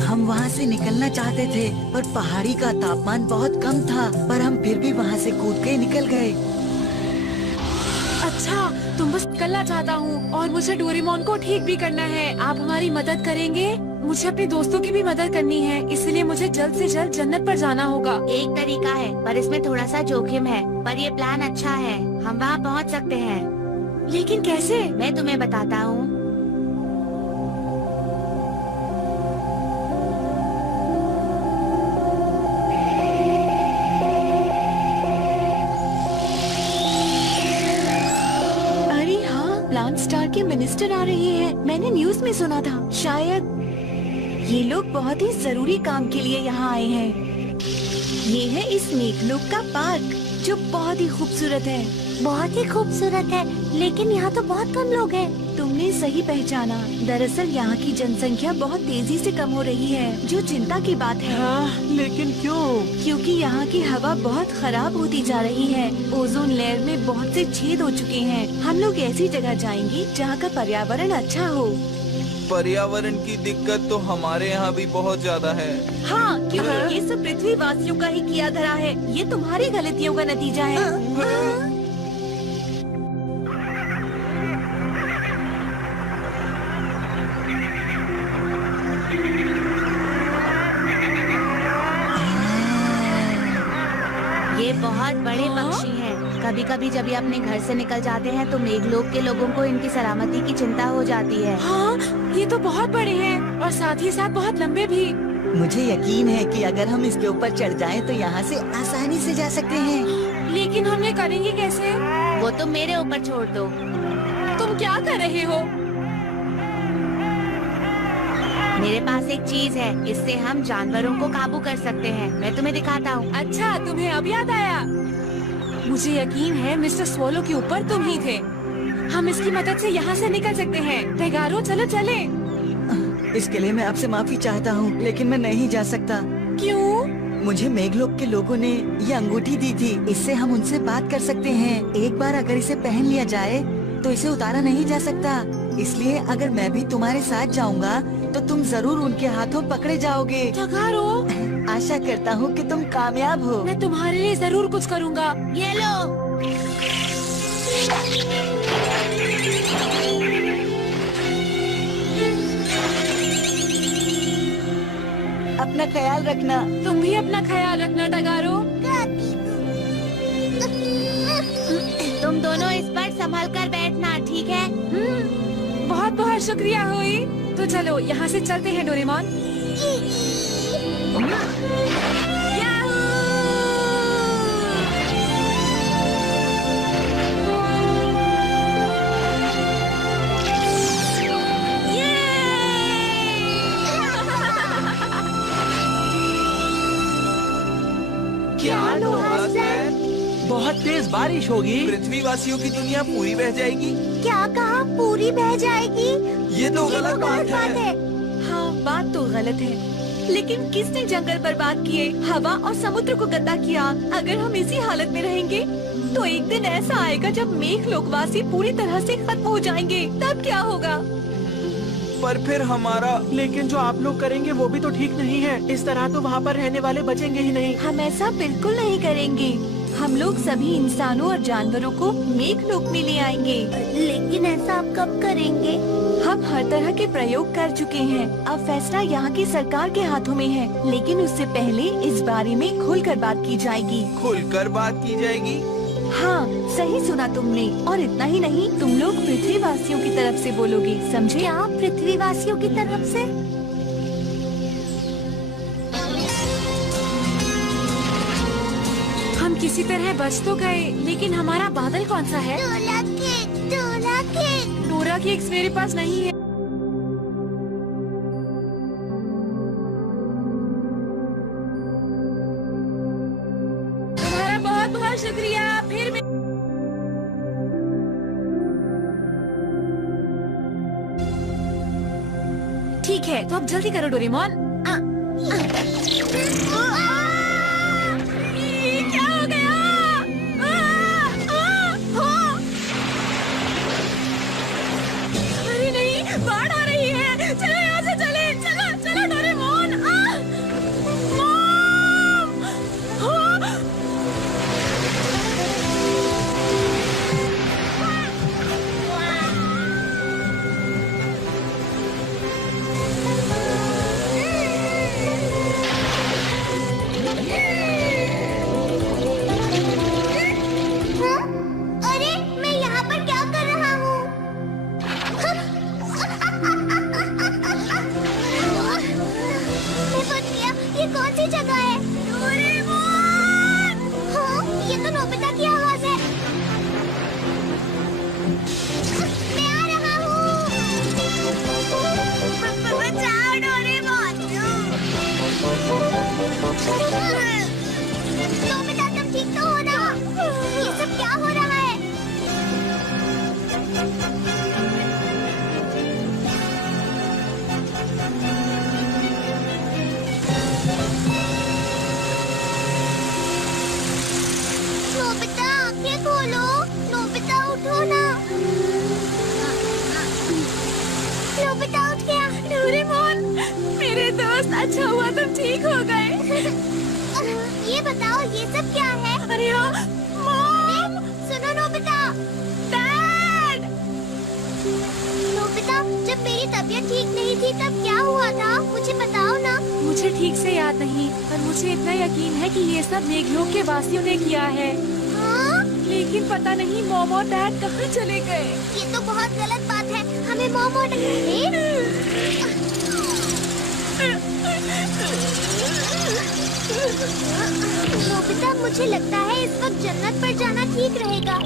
हम वहाँ से निकलना चाहते थे, पर पहाड़ी का तापमान बहुत कम था, पर हम फिर भी वहाँ से कूद के निकल गए। अच्छा, तुम बस निकलना चाहता हूँ और मुझे डोरेमोन को ठीक भी करना है। आप हमारी मदद करेंगे? मुझे अपने दोस्तों की भी मदद करनी है, इसलिए मुझे जल्द से जल्द जन्नत पर जाना होगा। एक तरीका है, पर इसमें थोड़ा सा जोखिम है, पर ये प्लान अच्छा है। हम वहाँ पहुँच सकते हैं। लेकिन कैसे? मैं तुम्हें बताता हूँ। अरे हाँ, प्लान स्टार के मिनिस्टर आ रहे हैं। मैंने न्यूज में सुना था। शायद ये लोग बहुत ही जरूरी काम के लिए यहाँ आए हैं। ये है इस मेघलोक का पार्क, जो बहुत ही खूबसूरत है। बहुत ही खूबसूरत है, लेकिन यहाँ तो बहुत कम लोग हैं। तुमने सही पहचाना। दरअसल यहाँ की जनसंख्या बहुत तेजी से कम हो रही है, जो चिंता की बात है। हाँ, लेकिन क्यों? क्योंकि यहाँ की हवा बहुत खराब होती जा रही है। ओजोन लेयर में बहुत से छेद हो चुके हैं। हम लोग ऐसी जगह जाएंगे जहाँ का पर्यावरण अच्छा हो। पर्यावरण की दिक्कत तो हमारे यहाँ भी बहुत ज्यादा है। हाँ, क्योंकि ये सब पृथ्वी वासियों का ही किया धरा है। ये तुम्हारी गलतियों का नतीजा है। ये बहुत बड़े पक्षी हैं। कभी कभी जब ये अपने घर से निकल जाते हैं तो मेघलोक के लोगों को इनकी सलामती की चिंता हो जाती है। हाँ, ये तो बहुत बड़े हैं और साथ ही साथ बहुत लंबे भी। मुझे यकीन है कि अगर हम इसके ऊपर चढ़ जाएं तो यहाँ से आसानी से जा सकते हैं। लेकिन हम ये करेंगे कैसे? वो तुम मेरे ऊपर छोड़ दो। तुम क्या कर रहे हो? मेरे पास एक चीज है, इससे हम जानवरों को काबू कर सकते हैं। मैं तुम्हें दिखाता हूँ। अच्छा, तुम्हें अब याद आया। मुझे यकीन है मिस्टर स्वॉलो के ऊपर तुम ही थे। हम इसकी मदद से यहाँ से निकल सकते हैं। टेगारो, चलो चले। इसके लिए मैं आपसे माफी चाहता हूँ, लेकिन मैं नहीं जा सकता। क्यों? मुझे मेघलोक के लोगों ने ये अंगूठी दी थी, इससे हम उनसे बात कर सकते हैं। एक बार अगर इसे पहन लिया जाए तो इसे उतारा नहीं जा सकता। इसलिए अगर मैं भी तुम्हारे साथ जाऊंगा तो तुम जरूर उनके हाथों पकड़े जाओगे। टेगारो, आशा करता हूँ कि तुम कामयाब हो। मैं तुम्हारे लिए जरूर कुछ करूँगा। ये लो। अपना ख्याल रखना। तुम भी अपना ख्याल रखना टेगारो। तुम दोनों इस पर संभल कर बैठना, ठीक है? बहुत बहुत शुक्रिया हुई। तो चलो यहाँ से चलते हैं डोरेमोन। क्या लोहास है? बहुत तेज बारिश होगी। पृथ्वी वासियों की दुनिया पूरी बह जाएगी। क्या कहा? पूरी बह जाएगी? ये तो गलत बात है। हाँ, बात तो गलत है, लेकिन किसने जंगल बर्बाद किए, हवा और समुद्र को गंदा किया। अगर हम इसी हालत में रहेंगे तो एक दिन ऐसा आएगा जब मेघ लोकवासी पूरी तरह से खत्म हो जाएंगे, तब क्या होगा? पर फिर हमारा। लेकिन जो आप लोग करेंगे वो भी तो ठीक नहीं है। इस तरह तो वहाँ पर रहने वाले बचेंगे ही नहीं। हम ऐसा बिल्कुल नहीं करेंगे। हम लोग सभी इंसानों और जानवरों को मेघ लोक में ले आएंगे। लेकिन ऐसा आप कब करेंगे? हम हर तरह के प्रयोग कर चुके हैं। अब फैसला यहाँ की सरकार के हाथों में है, लेकिन उससे पहले इस बारे में खुलकर बात की जाएगी। खुलकर बात की जाएगी? हाँ, सही सुना तुमने। और इतना ही नहीं, तुम लोग पृथ्वीवासियों की तरफ से बोलोगे, समझे? क्या पृथ्वीवासियों की तरफ से? हम किसी तरह बच तो गए, लेकिन हमारा बादल कौन सा है? डोला केक, डोला केक। डोरा केक्स मेरे पास नहीं है। तुम्हारा बहुत बहुत शुक्रिया। फिर ठीक है, तो अब जल्दी करो डोरेमोन। क्या हो गया? अरे नहीं, बाढ़ आ रही है। चलो यहाँ से चले। चलो चलो डोरेमोन। अरे मैं यहाँ पर क्या कर रहा हूँ? मैं फंस गया। ये कौन सी जगह है? डोरेमोन! हाँ, ये तो नोबिता की आवाज है। मैं आ रहा हूँ। बचाओ डोरेमोन। नोबिता, तुम ठीक तो हो ना? ये सब क्या हो रहा है? नोबिता, आंखें खोलो। नोबिता, उठो ना। नोबिता उठ गया। डोरेमोन, मेरे दोस्त, अच्छा हुआ तुम ठीक हो गए। ये बताओ, ये सब क्या है? अरे हाँ, मॉम! सुनो नोबिता। डैड! नोबिता, जब मेरी तबीयत ठीक नहीं थी तब क्या हुआ था? मुझे बताओ ना। मुझे ठीक से याद नहीं, पर मुझे इतना यकीन है कि ये सब मेघलोक के वासियों ने किया है। हाँ? लेकिन पता नहीं मॉम और डैड कहाँ चले गए। ये तो बहुत गलत बात है। हमें मॉम और नोबिता, मुझे लगता है इस वक्त जन्नत पर जाना ठीक रहेगा।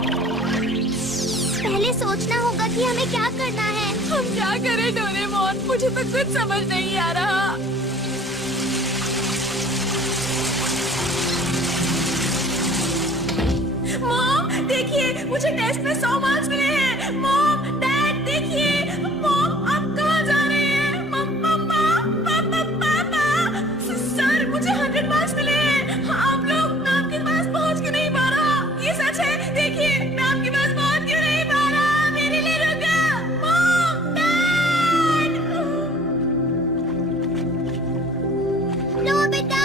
पहले सोचना होगा कि हमें क्या करना है। हम क्या करें डोरेमोन? मुझे तो कुछ समझ नहीं आ रहा। मॉम, देखिए, मुझे टेस्ट में 100 मार्क्स मिले हैं। मॉम, डैड, देखिए। मॉम, आप कहाँ जा रहे हैं? मम्मा, पापा, पापा। सर, मुझे 100 मार्क्स मिले हैं। आप लोग, मैं आपके पास पहुँच क्यों नहीं पा रहा? ये सच है। देखिए, मैं आपके पास पहुँच क्यों नहीं पा रहा? मेरे लिए रुका। Mom, dad. Nobita,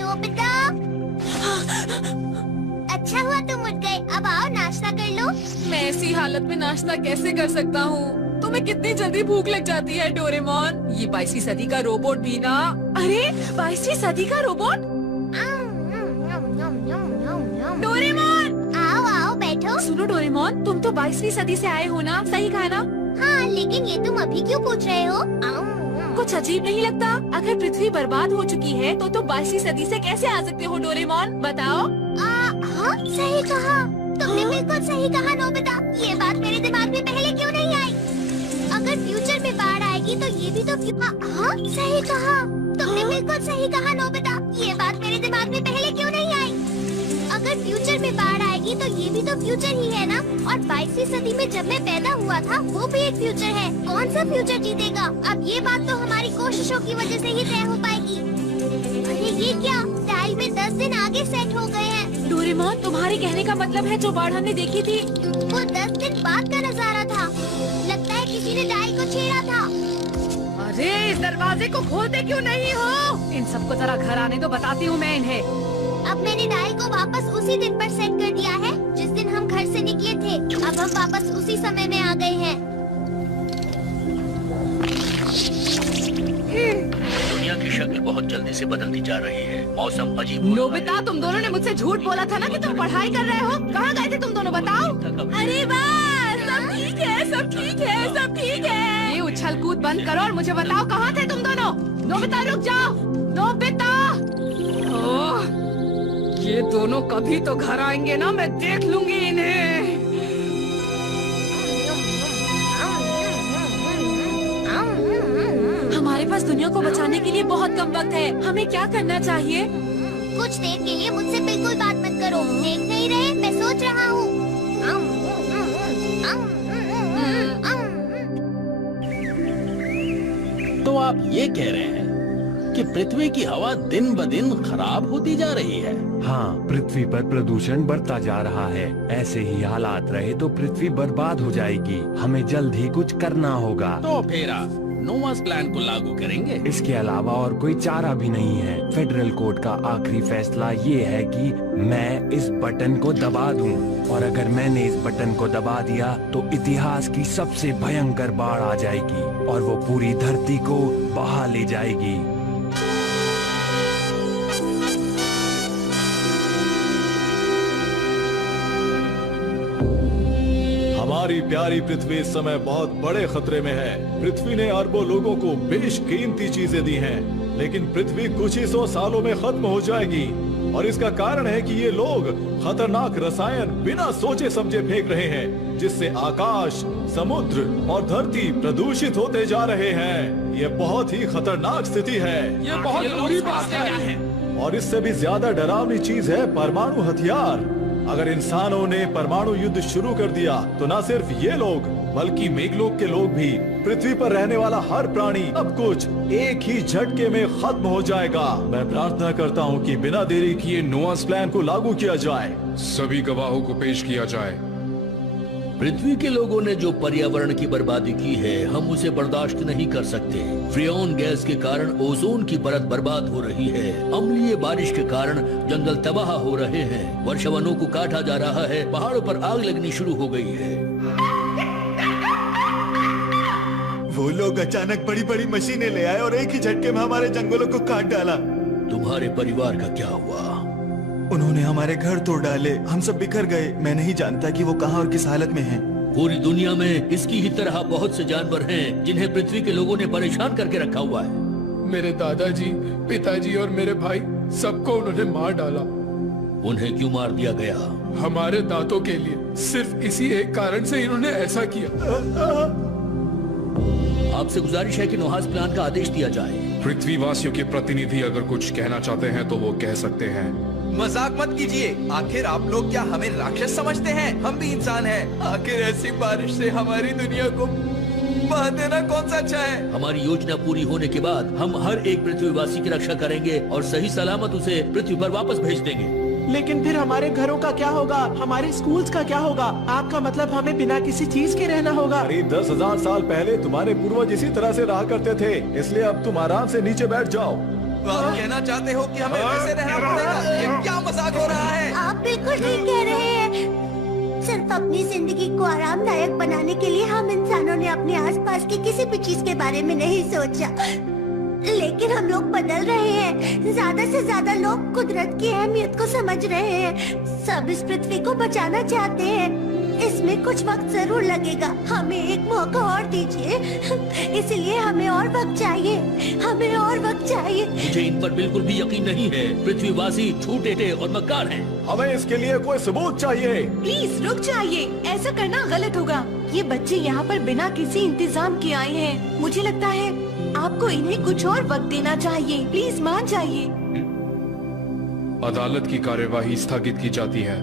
Nobita. अच्छा हुआ तुम उठ गए। अब आओ, नाश्ता कर लो। मैं ऐसी हालत में नाश्ता कैसे कर सकता हूँ? तुम्हें कितनी जल्दी भूख लग जाती है डोरेमोन? ये 22वीं सदी का रोबोट भी ना। अरे 22वीं सदी का रोबोट? डोरेमोन! आओ आओ, बैठो। सुनो डोरेमोन, तुम तो 22वीं सदी से आए हो ना? सही कहा ना? हाँ, लेकिन ये तुम अभी क्यों पूछ रहे हो? कुछ अजीब नहीं लगता? अगर पृथ्वी बर्बाद हो चुकी है तो 22वीं सदी से कैसे आ सकते हो डोरेमोन? बताओ। हाँ, सही कहा। तुमने बिल्कुल सही कहा नोबिता। ये बात मेरे दिमाग में पहले क्यों नहीं आई? अगर फ्यूचर में बाढ़ आएगी तो ये भी तो हाँ, सही कहा। तुमने बिल्कुल सही कहा नोबिता। ये बात मेरे दिमाग में पहले क्यों नहीं आई? अगर अगर फ्यूचर में बाढ़ आएगी तो ये भी तो फ्यूचर ही है ना। और 22वीं सदी में जब मैं पैदा हुआ था वो भी एक फ्यूचर है। कौन सा फ्यूचर जीतेगा? अब ये बात तो हमारी कोशिशों की वजह से ही तय हो पाएगी। अरे ये क्या, डायल में 10 दिन आगे सेट हो गए हैं। डोरेमोन, तुम्हारे कहने का मतलब है जो बाढ़ हमने देखी थी वो 10 दिन बाद का नजारा था। लगता है किसी ने डायल को छेड़ा था। अरे इस दरवाजे को खोलते क्यों नहीं हो? इन सबको जरा घर आने तो बताती हूँ मैं इन्हें। अब मैंने डायल को वापस उसी दिन पर सेट कर दिया है जिस दिन हम घर से निकले थे। अब हम वापस उसी समय में आ गए हैं। दुनिया की शक्ल बहुत जल्दी से बदलती जा रही है। मौसम अजीब। नोबिता, तुम दोनों ने मुझसे झूठ बोला था ना कि तुम पढ़ाई कर रहे हो। कहाँ गए थे तुम दोनों, बताओ। अरे वाह, सब ठीक है, सब ठीक है, सब ठीक है। ये उछल कूद बंद करो और मुझे बताओ कहाँ थे तुम दोनों। नोबिता रुक जाओ, नोबिता। ओह, ये दोनों कभी तो घर आएंगे ना, मैं देख लूंगी इन्हें। हमारे पास दुनिया को बचाने के लिए बहुत कम वक्त है। हमें क्या करना चाहिए? कुछ देर के लिए मुझसे बिल्कुल बात मत करो। देख नहीं रहे, मैं सोच रहा हूँ। तो आप ये कह रहे हैं कि पृथ्वी की हवा दिन ब दिन खराब होती जा रही है? हाँ, पृथ्वी पर प्रदूषण बढ़ता जा रहा है। ऐसे ही हालात रहे तो पृथ्वी बर्बाद हो जाएगी। हमें जल्द ही कुछ करना होगा। तो फिर आप नोवास प्लान को लागू करेंगे? इसके अलावा और कोई चारा भी नहीं है। फेडरल कोर्ट का आखिरी फैसला ये है कि मैं इस बटन को दबा दूं, और अगर मैंने इस बटन को दबा दिया तो इतिहास की सबसे भयंकर बाढ़ आ जाएगी और वो पूरी धरती को बहा ले जाएगी। हमारी प्यारी पृथ्वी इस समय बहुत बड़े खतरे में है। पृथ्वी ने अरबों लोगों को बेशकीमती चीजें दी हैं, लेकिन पृथ्वी कुछ ही 100 सालों में खत्म हो जाएगी। और इसका कारण है कि ये लोग खतरनाक रसायन बिना सोचे समझे फेंक रहे हैं, जिससे आकाश, समुद्र और धरती प्रदूषित होते जा रहे हैं। ये बहुत ही खतरनाक स्थिति है। ये बहुत बुरी बात है। और इससे भी ज्यादा डरावनी चीज है परमाणु हथियार। अगर इंसानों ने परमाणु युद्ध शुरू कर दिया तो न सिर्फ ये लोग बल्कि मेघलोक के लोग भी, पृथ्वी पर रहने वाला हर प्राणी, सब कुछ एक ही झटके में खत्म हो जाएगा। मैं प्रार्थना करता हूँ कि बिना देरी किए नोआस प्लान को लागू किया जाए। सभी गवाहों को पेश किया जाए। पृथ्वी के लोगों ने जो पर्यावरण की बर्बादी की है, हम उसे बर्दाश्त नहीं कर सकते। फ्रियोन गैस के कारण ओजोन की परत बर्बाद हो रही है। अम्लीय बारिश के कारण जंगल तबाह हो रहे हैं। वर्षावनों को काटा जा रहा है। पहाड़ों पर आग लगनी शुरू हो गई है। वो लोग अचानक बड़ी बड़ी मशीनें ले आए और एक ही झटके में हमारे जंगलों को काट डाला। तुम्हारे परिवार का क्या हुआ? उन्होंने हमारे घर तोड़ डाले। हम सब बिखर गए। मैं नहीं जानता कि वो कहाँ और किस हालत में हैं। पूरी दुनिया में इसकी ही तरह बहुत से जानवर हैं जिन्हें पृथ्वी के लोगों ने परेशान करके रखा हुआ है। मेरे दादाजी, पिताजी और मेरे भाई, सबको उन्होंने मार डाला। उन्हें क्यों मार दिया गया? हमारे दांतों के लिए। सिर्फ इसी एक कारण से इन्होंने ऐसा किया। आपसे गुजारिश है कि नोहास प्लान का आदेश दिया जाए। पृथ्वीवासियों के प्रतिनिधि अगर कुछ कहना चाहते हैं तो वो कह सकते हैं। मजाक मत कीजिए। आखिर आप लोग क्या हमें राक्षस समझते हैं? हम भी इंसान हैं। आखिर ऐसी बारिश से हमारी दुनिया को बहा देना कौन सा अच्छा है? हमारी योजना पूरी होने के बाद हम हर एक पृथ्वीवासी की रक्षा करेंगे और सही सलामत उसे पृथ्वी पर वापस भेज देंगे। लेकिन फिर हमारे घरों का क्या होगा? हमारे स्कूल्स का क्या होगा? आपका मतलब हमें बिना किसी चीज के रहना होगा? करीब 10,000 साल पहले तुम्हारे पूर्वज इसी तरह से रहा करते थे, इसलिए अब तुम आराम से नीचे बैठ जाओ। आप कहना चाहते हो कि हमें वैसे रहना पड़ेगा? ये क्या मजाक हो रहा है? आप बिल्कुल ठीक कह रहे हैं। सिर्फ अपनी जिंदगी को आरामदायक बनाने के लिए हम इंसानों ने अपने आसपास की किसी भी चीज के बारे में नहीं सोचा। लेकिन हम लोग बदल रहे हैं। ज्यादा से ज्यादा लोग कुदरत की अहमियत को समझ रहे हैं। सब इस पृथ्वी को बचाना चाहते हैं। इसमें कुछ वक्त जरूर लगेगा। हमें एक मौका और दीजिए। इसलिए हमें और वक्त चाहिए। हमें और वक्त चाहिए। मुझे इन पर बिल्कुल भी यकीन नहीं है। पृथ्वीवासी झूठे और मक्कार हैं। हमें इसके लिए कोई सबूत चाहिए। प्लीज रुक जाइए। ऐसा करना गलत होगा। ये बच्चे यहाँ पर बिना किसी इंतजाम के आए हैं। मुझे लगता है आपको इन्हें कुछ और वक्त देना चाहिए। प्लीज मान जाइए। अदालत की कार्यवाही स्थगित की जाती है।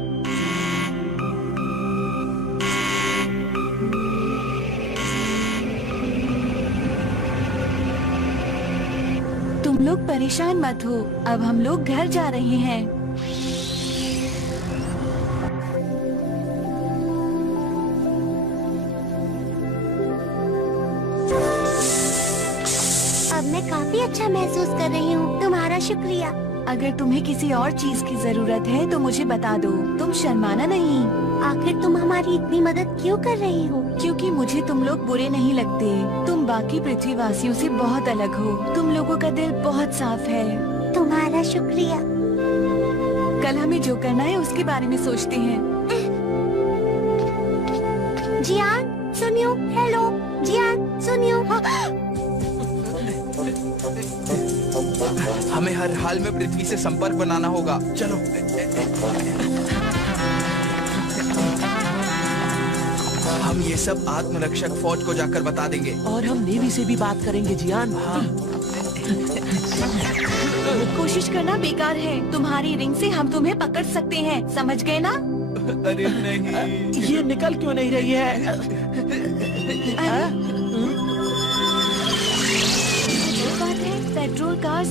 तुम लोग परेशान मत हो, अब हम लोग घर जा रहे हैं। अब मैं काफी अच्छा महसूस कर रही हूँ, तुम्हारा शुक्रिया। अगर तुम्हें किसी और चीज की जरूरत है तो मुझे बता दो, तुम शर्माना नहीं। आखिर तुम हमारी इतनी मदद क्यों कर रही हो? क्योंकि मुझे तुम लोग बुरे नहीं लगते। तुम बाकी पृथ्वीवासियों से बहुत अलग हो। तुम लोगों का दिल बहुत साफ है। तुम्हारा शुक्रिया। कल हमें जो करना है उसके बारे में सोचते हैं। जियान सुनियो, हेलो जियान सुनियो। हमें हर हाल में पृथ्वी से संपर्क बनाना होगा। चलो। हम ये सब आत्मरक्षक फौज को जाकर बता देंगे। और हम नेवी से भी बात करेंगे जियान। हाँ। कोशिश करना बेकार है। तुम्हारी रिंग से हम तुम्हें पकड़ सकते हैं, समझ गए ना? अरे नहीं, ये निकल क्यों नहीं रही है?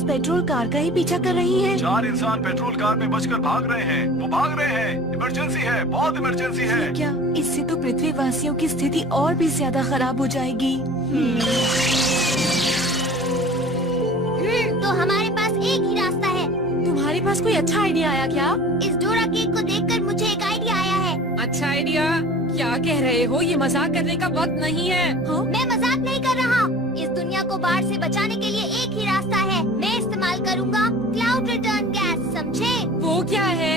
पेट्रोल कार का ही पीछा कर रही हैं। 4 इंसान पेट्रोल कार में बचकर भाग रहे हैं। वो भाग रहे हैं। इमरजेंसी है, बहुत इमरजेंसी है। क्या इससे तो पृथ्वीवासियों की स्थिति और भी ज्यादा खराब हो जाएगी। तो हमारे पास एक ही रास्ता है। तुम्हारे पास कोई अच्छा आइडिया आया क्या? इस डोरा केक को देखकर मुझे एक आइडिया आया है। अच्छा आइडिया? क्या कह रहे हो? ये मजाक करने का वक्त नहीं है। हाँ? मैं मजाक नहीं कर रहा। इस दुनिया को बाढ़ से बचाने के लिए एक ही रास्ता है। मैं इस्तेमाल करूँगा क्लाउड रिटर्न गैस, समझे? वो क्या है?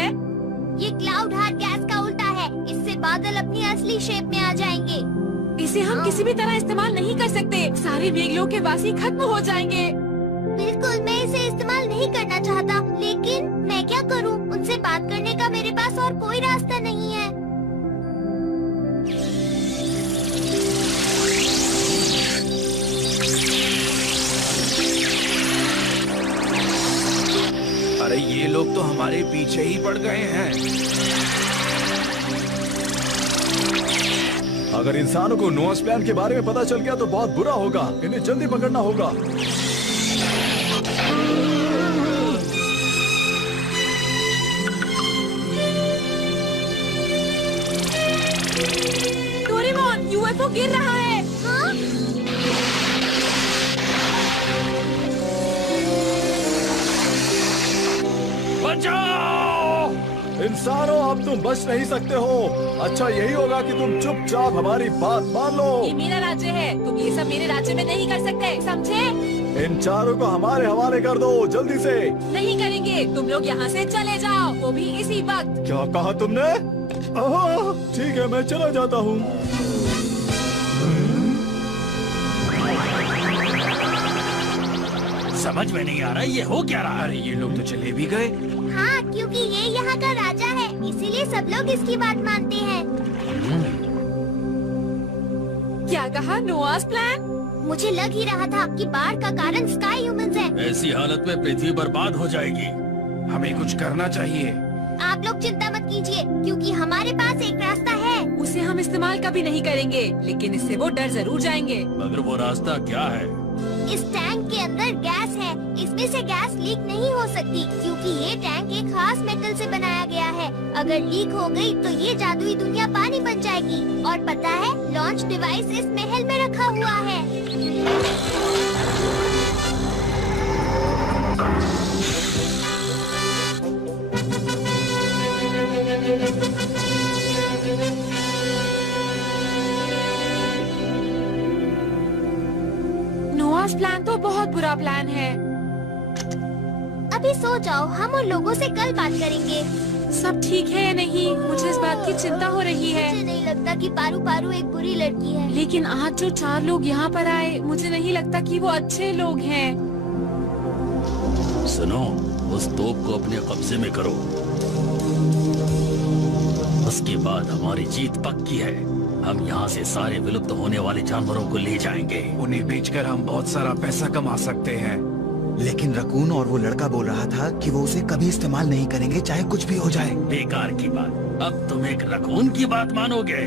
ये क्लाउड हार्ट गैस का उल्टा है। इससे बादल अपनी असली शेप में आ जाएंगे। इसे हम किसी भी तरह इस्तेमाल नहीं कर सकते। सारे मेघलों के वासी खत्म हो जाएंगे। बिल्कुल, मैं इसे इस्तेमाल नहीं करना चाहता, लेकिन मैं क्या करूं? उनसे बात करने का मेरे पास और कोई रास्ता नहीं है। अरे ये लोग तो हमारे पीछे ही पड़ गए हैं। अगर इंसानों को नोआस प्लान के बारे में पता चल गया तो बहुत बुरा होगा। इन्हें जल्दी पकड़ना होगा। डोरेमोन, यूएफओ गिर रहा है। हाँ? बचाओ! इंसानों, अब तुम बच नहीं सकते हो। अच्छा यही होगा कि तुम चुपचाप हमारी बात मान लो। ये मेरा राज्य है, तुम ये सब मेरे राज्य में नहीं कर सकते, समझे? इन चारों को हमारे हवाले कर दो, जल्दी से। नहीं करेंगे। तुम लोग यहाँ से चले जाओ, वो भी इसी वक्त। क्या कहा तुमने? ठीक है, मैं चला जाता हूँ। समझ में नहीं आ रहा ये हो क्या रहा है। ये लोग तो चले भी गए। हाँ, क्योंकि ये यहाँ का राजा है, इसीलिए सब लोग इसकी बात मानते हैं। क्या कहा? नोआस प्लान? मुझे लग ही रहा था कि बाढ़ का कारण स्काई ह्यूमंस है। ऐसी हालत में पृथ्वी बर्बाद हो जाएगी। हमें कुछ करना चाहिए। आप लोग चिंता मत कीजिए, क्योंकि हमारे पास एक रास्ता है। उसे हम इस्तेमाल कभी नहीं करेंगे, लेकिन इससे वो डर जरूर जाएंगे। मगर वो रास्ता क्या है? इस टैंक के अंदर गैस है। इसमें से गैस लीक नहीं हो सकती, क्योंकि ये टैंक एक खास मेटल से बनाया गया है। अगर लीक हो गई तो ये जादुई दुनिया पानी बन जाएगी। और पता है, लॉन्च डिवाइस इस महल में रखा हुआ है। नोआस प्लान तो बहुत बुरा प्लान है। अभी सो जाओ, हम उन लोगों से कल बात करेंगे। सब ठीक है या नहीं? मुझे इस बात की चिंता हो रही है। मुझे नहीं लगता कि पारू पारू एक बुरी लड़की है। लेकिन आज जो 4 लोग यहाँ पर आए, मुझे नहीं लगता कि वो अच्छे लोग हैं। सुनो, उस तोप को अपने कब्जे में करो। उसके बाद हमारी जीत पक्की है। हम यहाँ से सारे विलुप्त होने वाले जानवरों को ले जाएंगे। उन्हें बेचकर हम बहुत सारा पैसा कमा सकते हैं। लेकिन रकून और वो लड़का बोल रहा था कि वो उसे कभी इस्तेमाल नहीं करेंगे, चाहे कुछ भी हो जाए। बेकार की बात। अब तुम एक रकून की बात मानोगे?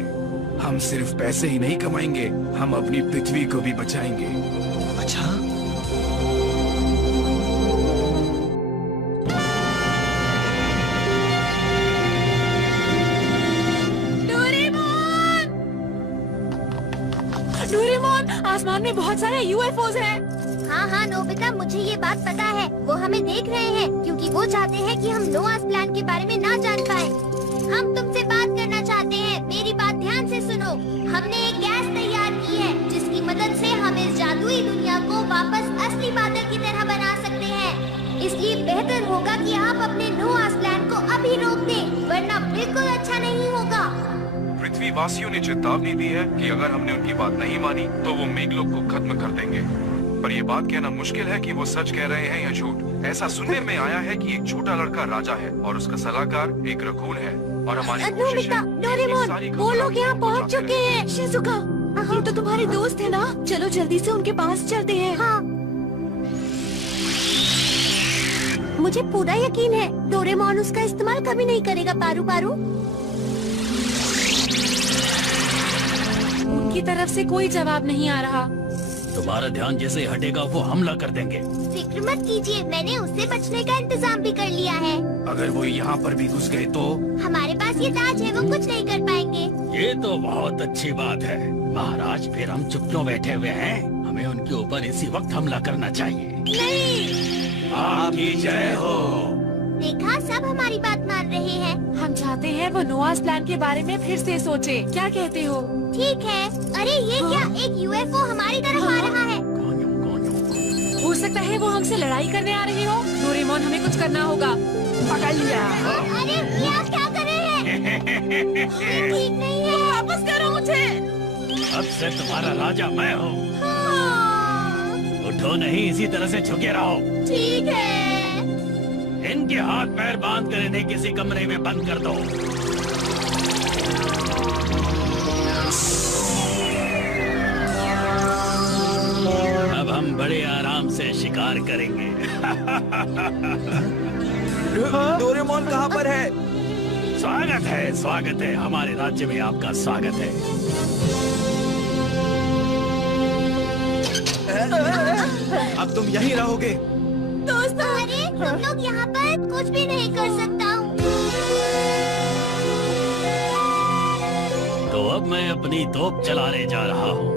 हम सिर्फ पैसे ही नहीं कमाएंगे, हम अपनी पृथ्वी को भी बचाएंगे। अच्छा, डोरेमोन, आसमान में बहुत सारे यूएफओज हैं। हाँ हाँ नोबिता, मुझे ये बात पता है। वो हमें देख रहे हैं क्योंकि वो चाहते हैं कि हम नोआस प्लान के बारे में ना जान पाए। हम तुमसे बात करना चाहते हैं, मेरी बात ध्यान से सुनो। हमने एक गैस तैयार की है जिसकी मदद से हम इस जादुई दुनिया को वापस असली बादल की तरह बना सकते हैं। इसलिए बेहतर होगा कि आप अपने नोआस प्लान को अभी रोक दें, वरना बिल्कुल अच्छा नहीं होगा। पृथ्वी वासियों ने चेतावनी दी है कि अगर हमने उनकी बात नहीं मानी तो वो मेघलोक को खत्म कर देंगे। पर ये बात कहना मुश्किल है कि वो सच कह रहे हैं या झूठ। ऐसा सुनने में आया है कि एक छोटा लड़का राजा है और उसका सलाहकार एक रकून है और हमारी कोशिश है डोरेमोन, वो लोग यहाँ पहुँच चुके हैं। शिजुका, ये तो तुम्हारे दोस्त है ना? चलो जल्दी से उनके पास चलते हैं। हाँ। मुझे पूरा यकीन है डोरेमोन उसका इस्तेमाल कभी नहीं करेगा। पारू पारू, उनकी तरफ से कोई जवाब नहीं आ रहा। तुम्हारा ध्यान जैसे हटेगा वो हमला कर देंगे। फिक्र मत कीजिए, मैंने उससे बचने का इंतजाम भी कर लिया है। अगर वो यहाँ पर भी घुस गए तो? हमारे पास ये ताज है, वो कुछ नहीं कर पाएंगे। ये तो बहुत अच्छी बात है महाराज। फिर हम चुप क्यों बैठे हुए हैं? हमें उनके ऊपर इसी वक्त हमला करना चाहिए। नहीं, आपकी जय हो। देखा, सब हमारी बात मान रहे हैं। हम चाहते हैं वो नोआस प्लान के बारे में फिर से सोचे। क्या कहते हो? ठीक है। अरे ये क्या, एक यूएफओ हमारी तरफ आ रहा है। हो सकता है वो हमसे लड़ाई करने आ रहे हो। डोरेमोन, हमें कुछ करना होगा। पकड़ लिया। अरे ये आप क्या कर रहे हैं? ये ठीक नहीं है। वापस करो मुझे। अब से तुम्हारा राजा मैं हूँ। हाँ। उठो नहीं, इसी तरह से झुके रहो। ठीक है। इनके हाथ पैर बांध कर इन्हें किसी कमरे में बंद कर दो। अब हम बड़े आराम से शिकार करेंगे। डोरेमोन कहाँ पर है? स्वागत है, स्वागत है। हमारे राज्य में आपका स्वागत है। अब तुम यहीं रहोगे? दोस्तों, अरे तुम लोग यहाँ पर कुछ भी नहीं कर सकता हूँ। तो अब मैं अपनी तोप चलाने जा रहा हूँ।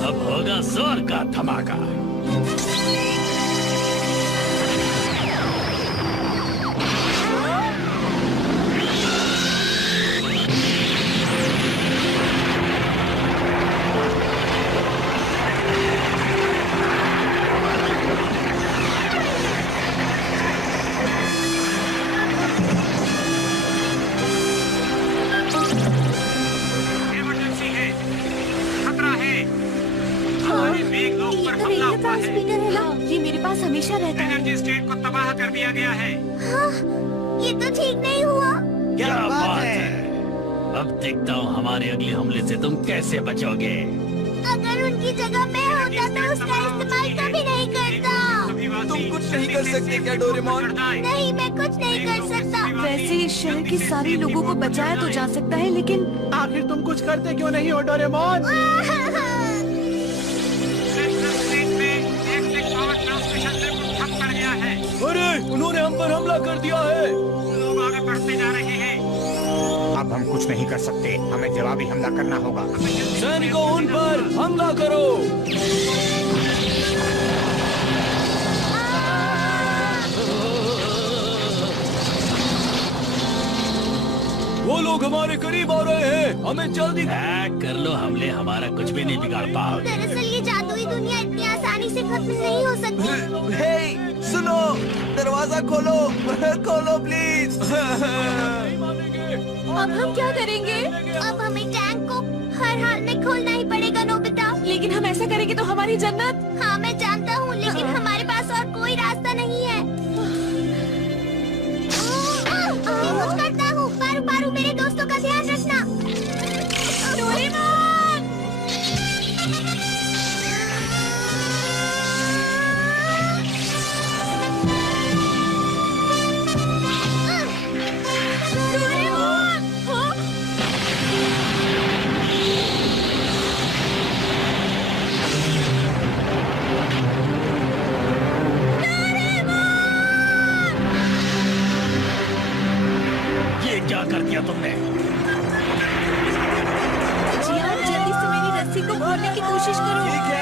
अब होगा जोर का धमाका। ट्रांसमीटर है ना, ये मेरे पास हमेशा रहता है। एनर्जी स्टेट को तबाह कर दिया गया है। हाँ, ये तो ठीक नहीं हुआ। क्या बात है? अब देखता हूँ हमारे अगले हमले से तुम कैसे बचोगे। अगर उनकी जगह मैं होता तो उसका इस्तेमाल कभी नहीं करता। तुम कुछ नहीं कर सकते क्या डोरेमोन? नहीं, मैं कुछ नहीं कर सकता। वैसे शहर के सारे लोगों को बचाया तो जा सकता है, लेकिन आखिर तुम कुछ करते क्यों नहीं हो डोरेमोन? अरे उन्होंने हम पर हमला कर दिया है। लोग आगे बढ़ते जा रहे हैं। अब हम कुछ नहीं कर सकते, हमें जवाबी हमला करना होगा। सैनिकों, उन पर हमला करो। वो लोग हमारे करीब आ रहे हैं, हमें जल्दी कर लो हमले, हमारा कुछ भी नहीं बिगाड़ पाओगे। दरअसल ये जादुई दुनिया इतनी आसानी से खत्म नहीं हो सकती। हे, सुनो, दरवाजा खोलो, खोलो प्लीज। अब हम क्या करेंगे? अब हमें टैंक को हर हाल में खोलना ही पड़ेगा नोबिता। लेकिन हम ऐसा करेंगे तो हमारी जन्नत। हाँ मैं जानता हूँ, लेकिन हमारे पास और ध्यान रखना। डोरेमोन! डोरेमोन! हाँ? ये क्या कर दिया तुमने? जियान, जल्दी से मेरी रस्सी को खोलने की कोशिश करो। ठीक है।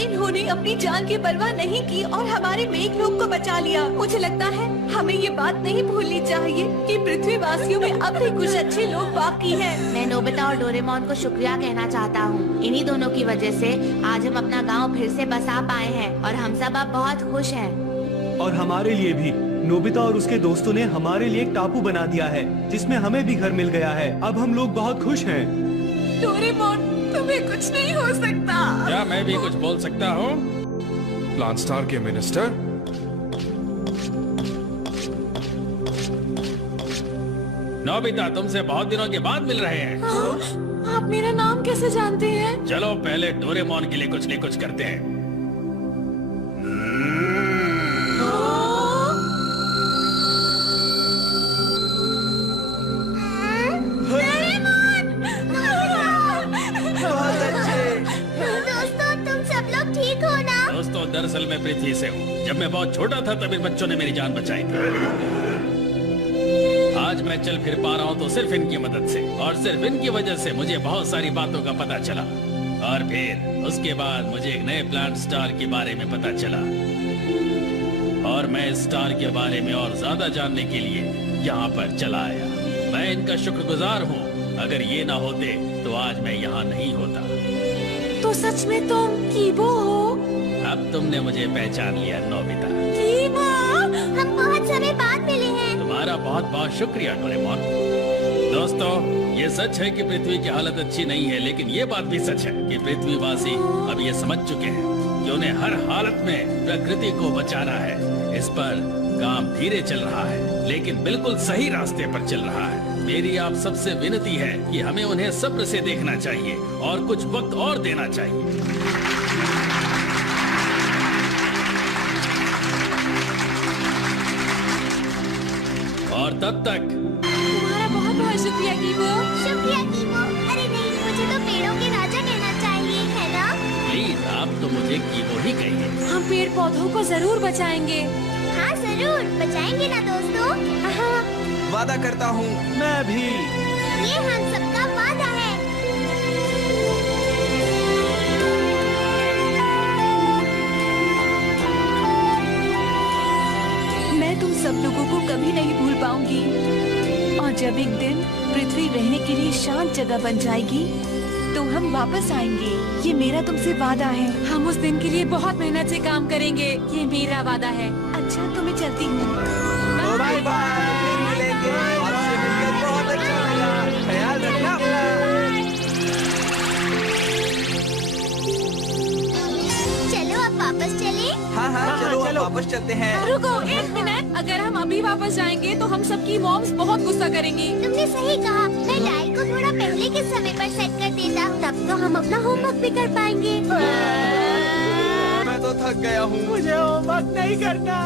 इन्होंने अपनी जान की परवाह नहीं की और हमारे मेघ लोग को बचा लिया। मुझे लगता है हमें ये बात नहीं भूलनी चाहिए कि पृथ्वी वासियों में अब भी कुछ अच्छे लोग बाकी हैं। मैं नोबिता और डोरेमोन को शुक्रिया कहना चाहता हूँ। इन्हीं दोनों की वजह से आज हम अपना गांव फिर से बसा पाए हैं और हम सब अब बहुत खुश हैं। और हमारे लिए भी नोबिता और उसके दोस्तों ने हमारे लिए एक टापू बना दिया है जिसमें हमें भी घर मिल गया है। अब हम लोग बहुत खुश हैं। डोरेमोन, तुम्हें कुछ नहीं हो सकता। क्या मैं भी कुछ बोल सकता हूँ? प्लान स्टार के मिनिस्टर, नोबिता, तुमसे बहुत दिनों के बाद मिल रहे हैं। हाँ, आप मेरा नाम कैसे जानते हैं? चलो पहले डोरेमोन के लिए कुछ करते हैं। दोस्तों, तुम सब लोग ठीक हो ना? दोस्तों, दरअसल मैं पृथ्वी से हूँ। जब मैं बहुत छोटा था तब इन बच्चों ने मेरी जान बचाई थी। आज मैं चल फिर पा रहा हूँ तो सिर्फ इनकी मदद से, और सिर्फ इनकी वजह से मुझे बहुत सारी बातों का पता चला। और फिर उसके बाद मुझे एक नए प्लांट स्टार के बारे में पता चला, और मैं इस स्टार के बारे में और ज्यादा जानने के लिए यहाँ पर चला आया। मैं इनका शुक्रगुजार हूँ। अगर ये ना होते तो आज मैं यहाँ नहीं होता। तो सच में तुम कीबो हो? अब तुमने मुझे पहचान लिया नोबिता। कीबो! हम बहुत समय बाद मिले हैं। तुम्हारा बहुत बहुत शुक्रिया डोरेमोन। दोस्तों, ये सच है कि पृथ्वी की हालत अच्छी नहीं है, लेकिन ये बात भी सच है कि पृथ्वीवासी अब ये समझ चुके हैं कि उन्हें हर हालत में प्रकृति को बचाना है। इस पर काम धीरे चल रहा है, लेकिन बिल्कुल सही रास्ते पर चल रहा है। मेरी आप सबसे विनती है कि हमें उन्हें सब्र से देखना चाहिए और कुछ वक्त और देना चाहिए। और तब तक तुम्हारा बहुत बहुत शुक्रिया कीबो। शुक्रिया कीबो। अरे नहीं, मुझे तो पेड़ों के राजा कहना चाहिए, है ना? प्लीज आप तो मुझे कीबो ही कहिए। हम पेड़ पौधों को जरूर बचाएंगे। हाँ जरूर बचाएंगे ना दोस्तों। हाँ। वादा करता हूँ। मैं भी। ये हम सबका वादा है। मैं तुम सब लोगों को कभी नहीं भूल पाऊंगी, और जब एक दिन पृथ्वी रहने के लिए शांत जगह बन जाएगी तो हम वापस आएंगे। ये मेरा तुमसे वादा है। हम उस दिन के लिए बहुत मेहनत से काम करेंगे। ये मेरा वादा है। अच्छा, तो मैं चलती हूँ। Bye bye. फिर मिलेंगे। आपसे मिलकर बहुत अच्छा लगा। ख्याल रखना अपना। चलो अब वापस चले। हाँ, चलो अब वापस चलते हैं। रुको एक मिनट, अगर हम अभी वापस जाएंगे तो हम सबकी मॉम्स बहुत गुस्सा करेंगी। तुमने सही कहा। मैं डायल को थोड़ा पहले के समय पर सेट कर देता, तब तो हम अपना होमवर्क भी कर पाएंगे। मैं तो थक गया हूँ। मुझे होमवर्क नहीं करना।